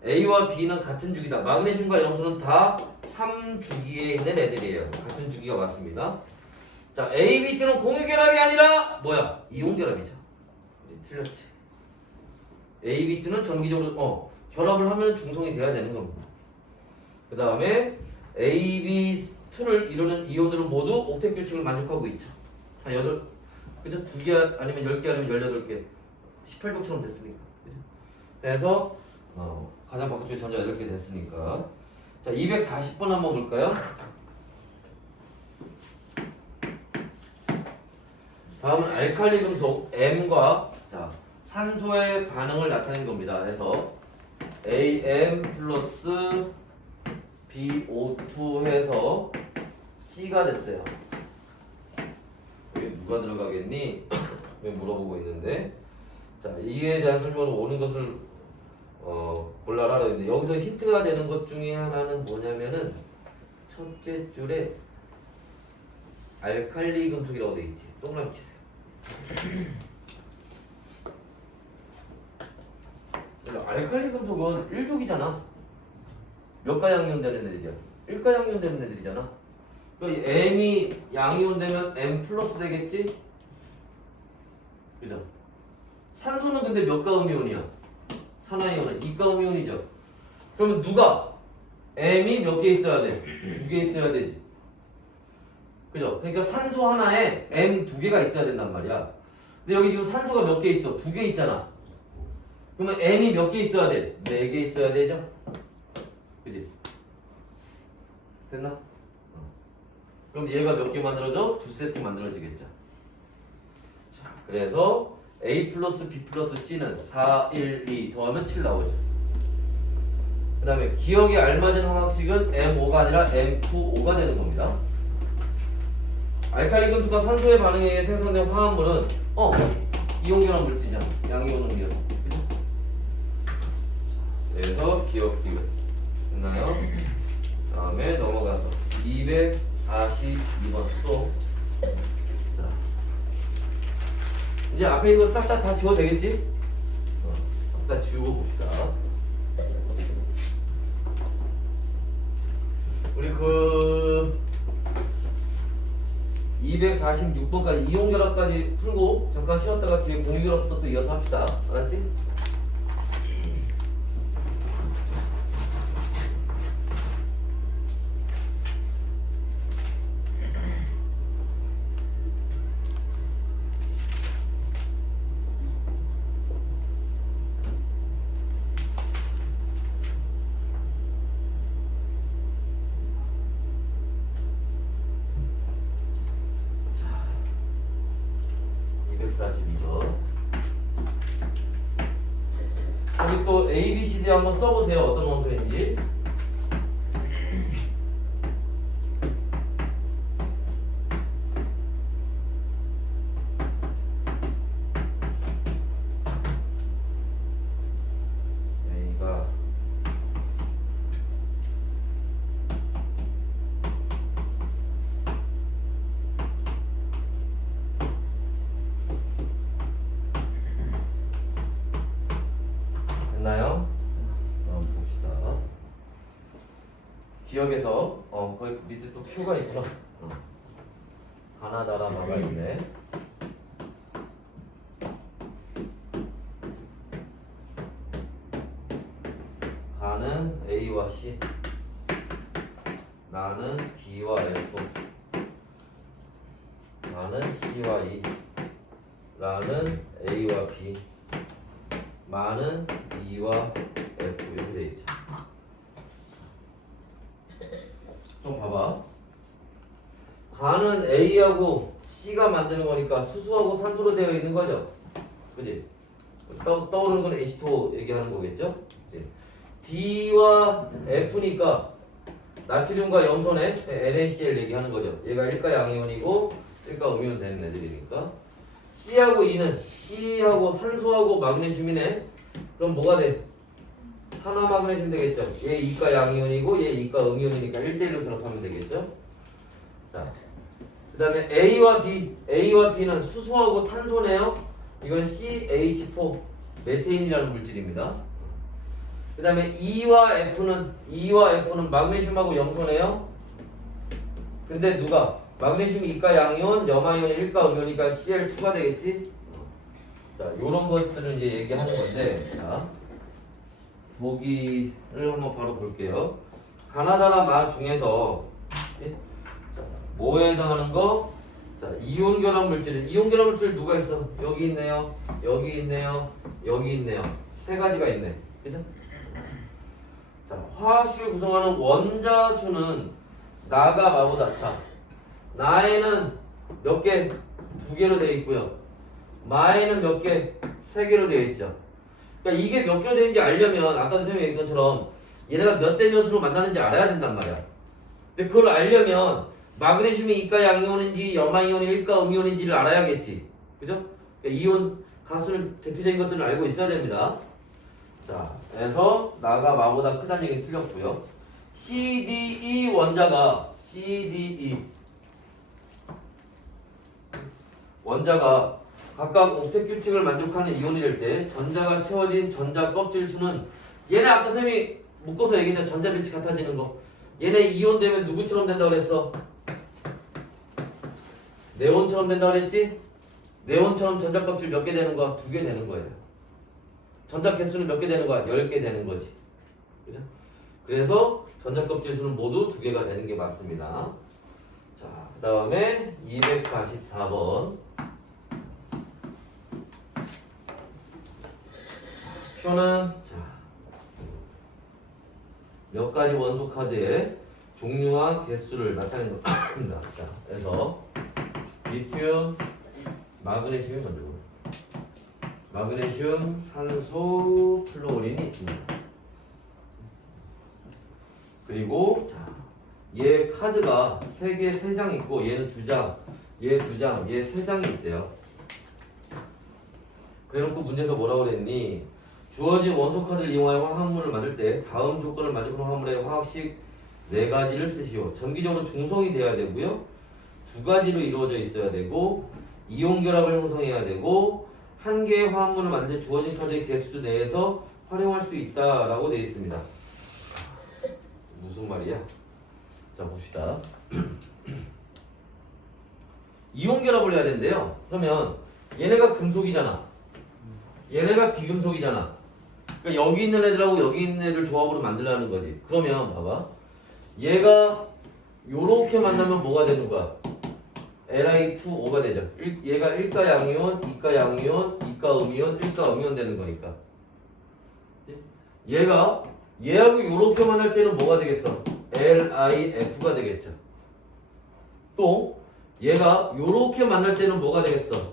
A와 B는 같은 주기다. 마그네슘과 염소는 다 3주기에 있는 애들이에요. 같은 주기가 맞습니다. 자, A, B, T는 공유 결합이 아니라 뭐야? 이온 결합이죠. 틀렸지. A, B, T는 정기적으로 결합을 하면 중성이 돼야 되는 겁니다. 그 다음에 A, B, 2를 이루는 이온들은 모두 옥텟 규칙을 만족하고 있죠. 한 8, 그죠? 2개 아니면 10개 아니면 18개. 18족처럼 됐으니까. 그죠? 그래서 가장 바깥쪽에 전자 8개 됐으니까. 자, 240번 한번 볼까요? 다음은 알칼리 금속 M과 자, 산소의 반응을 나타낸 겁니다. 그래서 AM 플러스 BO2 해서 C가 됐어요. 여기 누가 들어가겠니? 왜 물어보고 있는데, 자, 이에 대한 설명으로 오는 것을 골라라 그랬는데, 여기서 힌트가 되는 것 중에 하나는 뭐냐면은 첫째 줄에 알칼리 금속이라고 돼 있지. 동그라미 치세요. 알칼리 금속은 1족이잖아. 몇 가 양이온 되는 애들이야? 1가 양이온 되는 애들이잖아. 그러니까 M이 양이온 되면 M 플러스 되겠지? 그죠? 산소는 근데 몇 가 음이온이야? 산화이온은 2가 음이온이죠. 그러면 누가? M이 몇 개 있어야 돼? 2개 있어야 되지. 그죠? 그러니까 산소 하나에 M 2개가 있어야 된단 말이야. 근데 여기 지금 산소가 몇 개 있어? 2개 있잖아. 그러면 M이 몇 개 있어야 돼? 4개 있어야 되죠? 그지? 됐나? 그럼 얘가 몇 개 만들어져? 2세트 만들어지겠죠. 자, 그래서 A 플러스 B 플러스 C는 4, 1, 2 더하면 7 나오죠. 그 다음에 기억에 알맞은 화학식은 M5가 아니라 M2O 가 되는 겁니다. 알칼리 금속과 산소의 반응에 의해 생성된 화합물은 이온결합 물질이잖아. 양이온 음이어서. 그죠? 그래서 기억 디귿 됐나요? 다음에 넘어가서 242번 또. 자, 이제 앞에 이거 싹 다 지워도 되겠지? 싹 다 지우고 봅시다. 우리 246번까지 이온결합까지 풀고 잠깐 쉬었다가 뒤에 공유결합부터 또 이어서 합시다. 알았지? 우리 또 A, B, C, D 한번 써보세요. 어떤 원소인지. A가 됐나요? 봅시다. 기억에서 거기 밑에 또 Q가 있구나. 가나다라 마가 있네. 가는 A와 C, 나는 D와 F, 나는 C와 E, 라는 A와 B, 마는 E와 F 이렇게 돼 있죠. 좀 봐봐. 가는 A하고 C가 만드는 거니까 수소하고 산소로 되어 있는 거죠. 그지? 떠오르는 건 H2O 얘기하는 거겠죠? 그치? D와 F니까 나트륨과 염소네 NaCl 얘기하는 거죠. 얘가 1가 양이온이고 1가 음이온 되는 애들이니까. C하고 E는 C하고 산소하고 마그네슘이네. 그럼 뭐가 돼? 산화 마그네슘 되겠죠. 얘 2가 양이온이고 얘 2가 음이온이니까 1대1로 결합하면 되겠죠. 자, 그 다음에 A와 B는 수소하고 탄소네요. 이건 CH4 메테인이라는 물질입니다. 그 다음에 E와 F는 마그네슘하고 염소네요. 근데 누가? 마그네슘이 2가 양이온, 염화이온이 1가 음이온이니까 Cl2가 되겠지? 자, 요런 것들을 이제 얘기하는 건데, 자, 보기를 한번 바로 볼게요. 가나다라 마 중에서, 예? 자, 뭐에 해당하는 거? 자, 이온 결합 물질 누가 있어? 여기 있네요. 여기 있네요. 여기 있네요. 세 가지가 있네. 그죠? 자, 화학식을 구성하는 원자 수는 나가 마보다 자, 나에는 몇 개? 2개로 되어 있고요. 마에는 몇 개? 3개로 되어 있죠. 그러니까 이게 몇 개로 되는지 알려면 아까 선생님이 얘기한 것처럼 얘네가 몇 대 몇으로 만나는지 알아야 된단 말이야. 근데 그걸 알려면 마그네슘이 이가 양이온인지 염화이온이 일가 음이온인지를 알아야겠지. 그죠? 그러니까 이온 가스를 대표적인 것들을 알고 있어야 됩니다. 자, 그래서 나가 마보다 크다는 얘기는 틀렸고요. CDE 원자가 각각 옥텟 규칙을 만족하는 이온이 될 때 전자가 채워진 전자 껍질 수는 얘네 아까 선생님이 묶어서 얘기했죠. 전자 빛이 같아지는 거. 얘네 이온 되면 누구처럼 된다고 그랬어? 네온처럼 된다고 그랬지? 네온처럼 전자 껍질 몇 개 되는 거야? 2개 되는 거예요. 전자 개수는 몇 개 되는 거야? 10개 되는 거지. 그죠? 그래서 전자 껍질 수는 모두 2개가 되는 게 맞습니다. 자, 그 다음에 244번. 표는 몇 가지 원소 카드의 종류와 개수를 나타내는 겁니다. 자, 그래서 리튬, 마그네슘이 먼저 보여요. 마그네슘, 산소, 플로린이 있습니다. 그리고 자, 얘 카드가 3개, 3장 있고 얘는 2장, 얘 2장, 얘 3장이 있대요. 그래놓고 문제에서 뭐라고 그랬니? 주어진 원소 카드를 이용하여 화합물을 만들 때 다음 조건을 만족하는 화합물의 화학식 4가지를 쓰시오. 전기적으로 중성이 돼야 되고요. 2가지로 이루어져 있어야 되고 이온 결합을 형성해야 되고 한 개의 화합물을 만들 때 주어진 카드의 개수 내에서 활용할 수 있다라고 되어 있습니다. 무슨 말이야? 자, 봅시다. 이온 결합을 해야 된대요. 그러면 얘네가 금속이잖아. 얘네가 비금속이잖아. 그러니까 여기 있는 애들하고 여기 있는 애들 조합으로 만들라는 거지. 그러면 봐봐. 얘가 요렇게 만나면 뭐가 되는 거야? Li2O가 되죠. 얘가 1가 양이온, 2가 양이온, 2가 음이온, 1가 음이온 되는 거니까. 얘가 얘하고 요렇게 만날 때는 뭐가 되겠어? LiF가 되겠죠. 또 얘가 요렇게 만날 때는 뭐가 되겠어?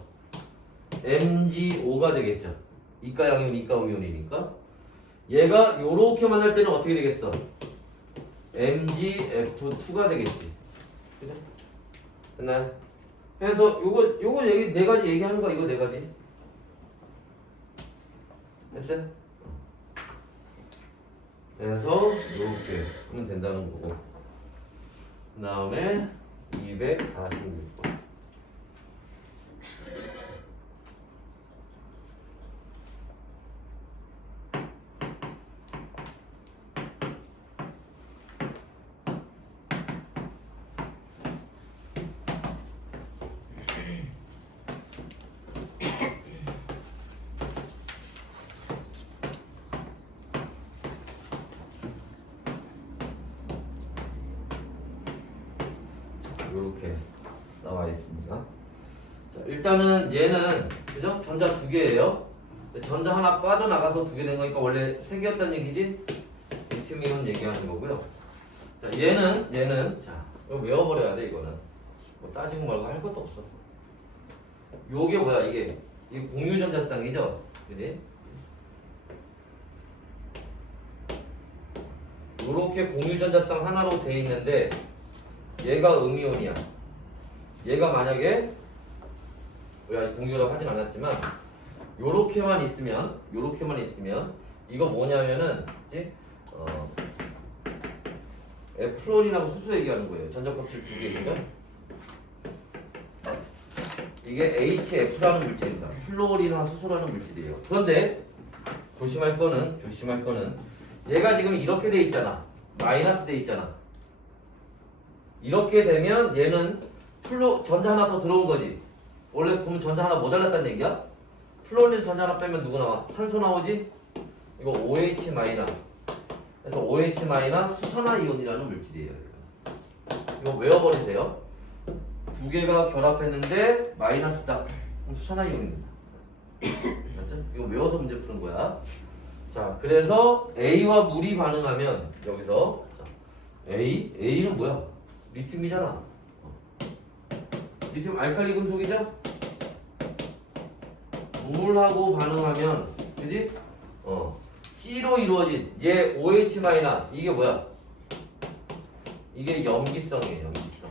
MgO가 되겠죠. 이가 양이온, 이가 음이온이니까. 얘가 요렇게 만날 때는 어떻게 되겠어? MgF2가 되겠지. 그죠? 됐나요? 그래서 요거 얘기 4가지 얘기하는 거야. 이거 4가지. 됐어요? 그래서 요렇게 하면 된다는 거고. 그 다음에 246번. 이렇게 나와 있습니다. 자, 일단은 얘는 그죠? 전자 2개예요. 전자 하나 빠져나가서 2개 된 거니까 원래 3개였다는 얘기지? 리튬이온 얘기하는 거고요. 자, 얘는 자, 이거 외워버려야 돼. 이거는 뭐 따지고 말고 할 것도 없어. 요게 뭐야? 이게 공유전자쌍이죠? 그지? 요렇게 공유전자쌍 하나로 돼 있는데 얘가 음이온이야. 얘가 만약에 우리가 공유라고 하진 않았지만 요렇게만 있으면 이거 뭐냐면은 이제 플로린하고 수소 얘기하는 거예요. 전자껍질 2개이죠. 이게 HF라는 물질입니다. 플로린과 수소라는 물질이에요. 그런데 조심할 거는 얘가 지금 이렇게 돼 있잖아. 마이너스 돼 있잖아. 이렇게 되면 얘는 전자 하나 더 들어온 거지. 원래 그러면 전자 하나 모자랐다는 얘기야? 플로린 전자 하나 빼면 누구 나와? 산소 나오지? 이거 OH 마이너스. 그래서 OH 마이너스 수산화 이온이라는 물질이에요. 이거 외워버리세요. 2개가 결합했는데 마이너스다. 그럼 수산화 이온입니다. 맞죠? 이거 외워서 문제 푸는 거야. 자, 그래서 A와 물이 반응하면 여기서 자, A는 뭐야? 리튬이잖아. 리튬 알칼리 금속이죠? 물하고 반응하면, 그지? C로 이루어진 얘 OH 마이너 이게 뭐야? 이게 염기성이에요, 염기성.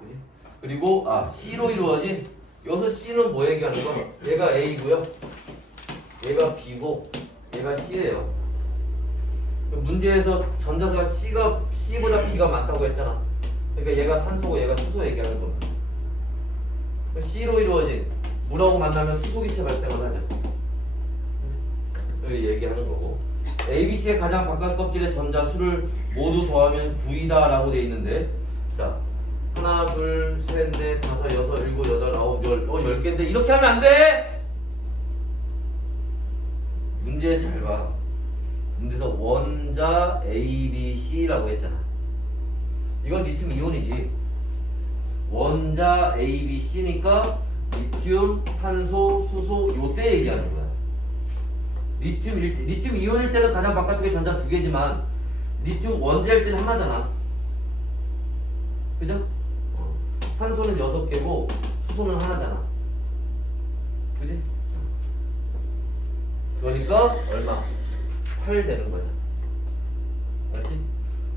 그지? 그리고 C로 이루어진 여기서 C는 뭐 얘기하는 거야? 얘가 A고요. 얘가 B고 얘가 C예요. 문제에서 전자수가 C보다 B가 많다고 했잖아. 그러니까 얘가 산소고 얘가 수소 얘기하는 겁니다. C로 이루어진 물하고 만나면 수소기체 발생을 하죠. 여기 얘기하는 거고. ABC의 가장 바깥 껍질의 전자 수를 모두 더하면 9이다 라고 돼 있는데, 자, 하나, 둘, 셋, 넷, 다섯, 여섯, 일곱, 여덟, 아홉, 열, 10개인데 이렇게 하면 안 돼! 문제 잘 봐. 문제에서 원자 A, B, C라고 했잖아. 이건 리튬 이온이지. 원자 A, B, C니까 리튬, 산소, 수소 요때 얘기하는 거야. 리튬 이온일 때는 가장 바깥쪽에 전자 2개지만 리튬 원자일 때는 하나잖아. 그죠? 산소는 6개고 수소는 하나잖아. 그지? 그러니까 얼마? 8 되는 거야. 알지?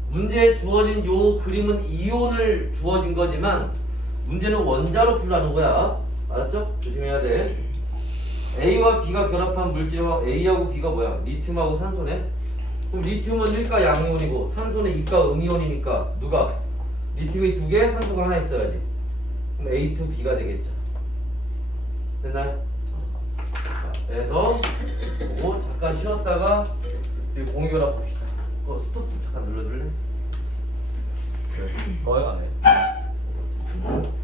문제에 주어진 요 그림은 이온을 주어진 거지만 문제는 원자로 풀라는 거야. 알았죠? 조심해야 돼. A와 B가 결합한 물질과 A하고 B가 뭐야? 리튬하고 산소네. 그럼 리튬은 1가 양이온이고 산소는 2가 음이온이니까 누가? 리튬이 2개, 산소가 하나 있어야지. 그럼 A2B가 되겠죠. 됐나요? 자, 그래서 보고 잠깐 쉬었다가 공유결합 봅시다. 스톱 잠깐 눌러줄래? 거의 안 해.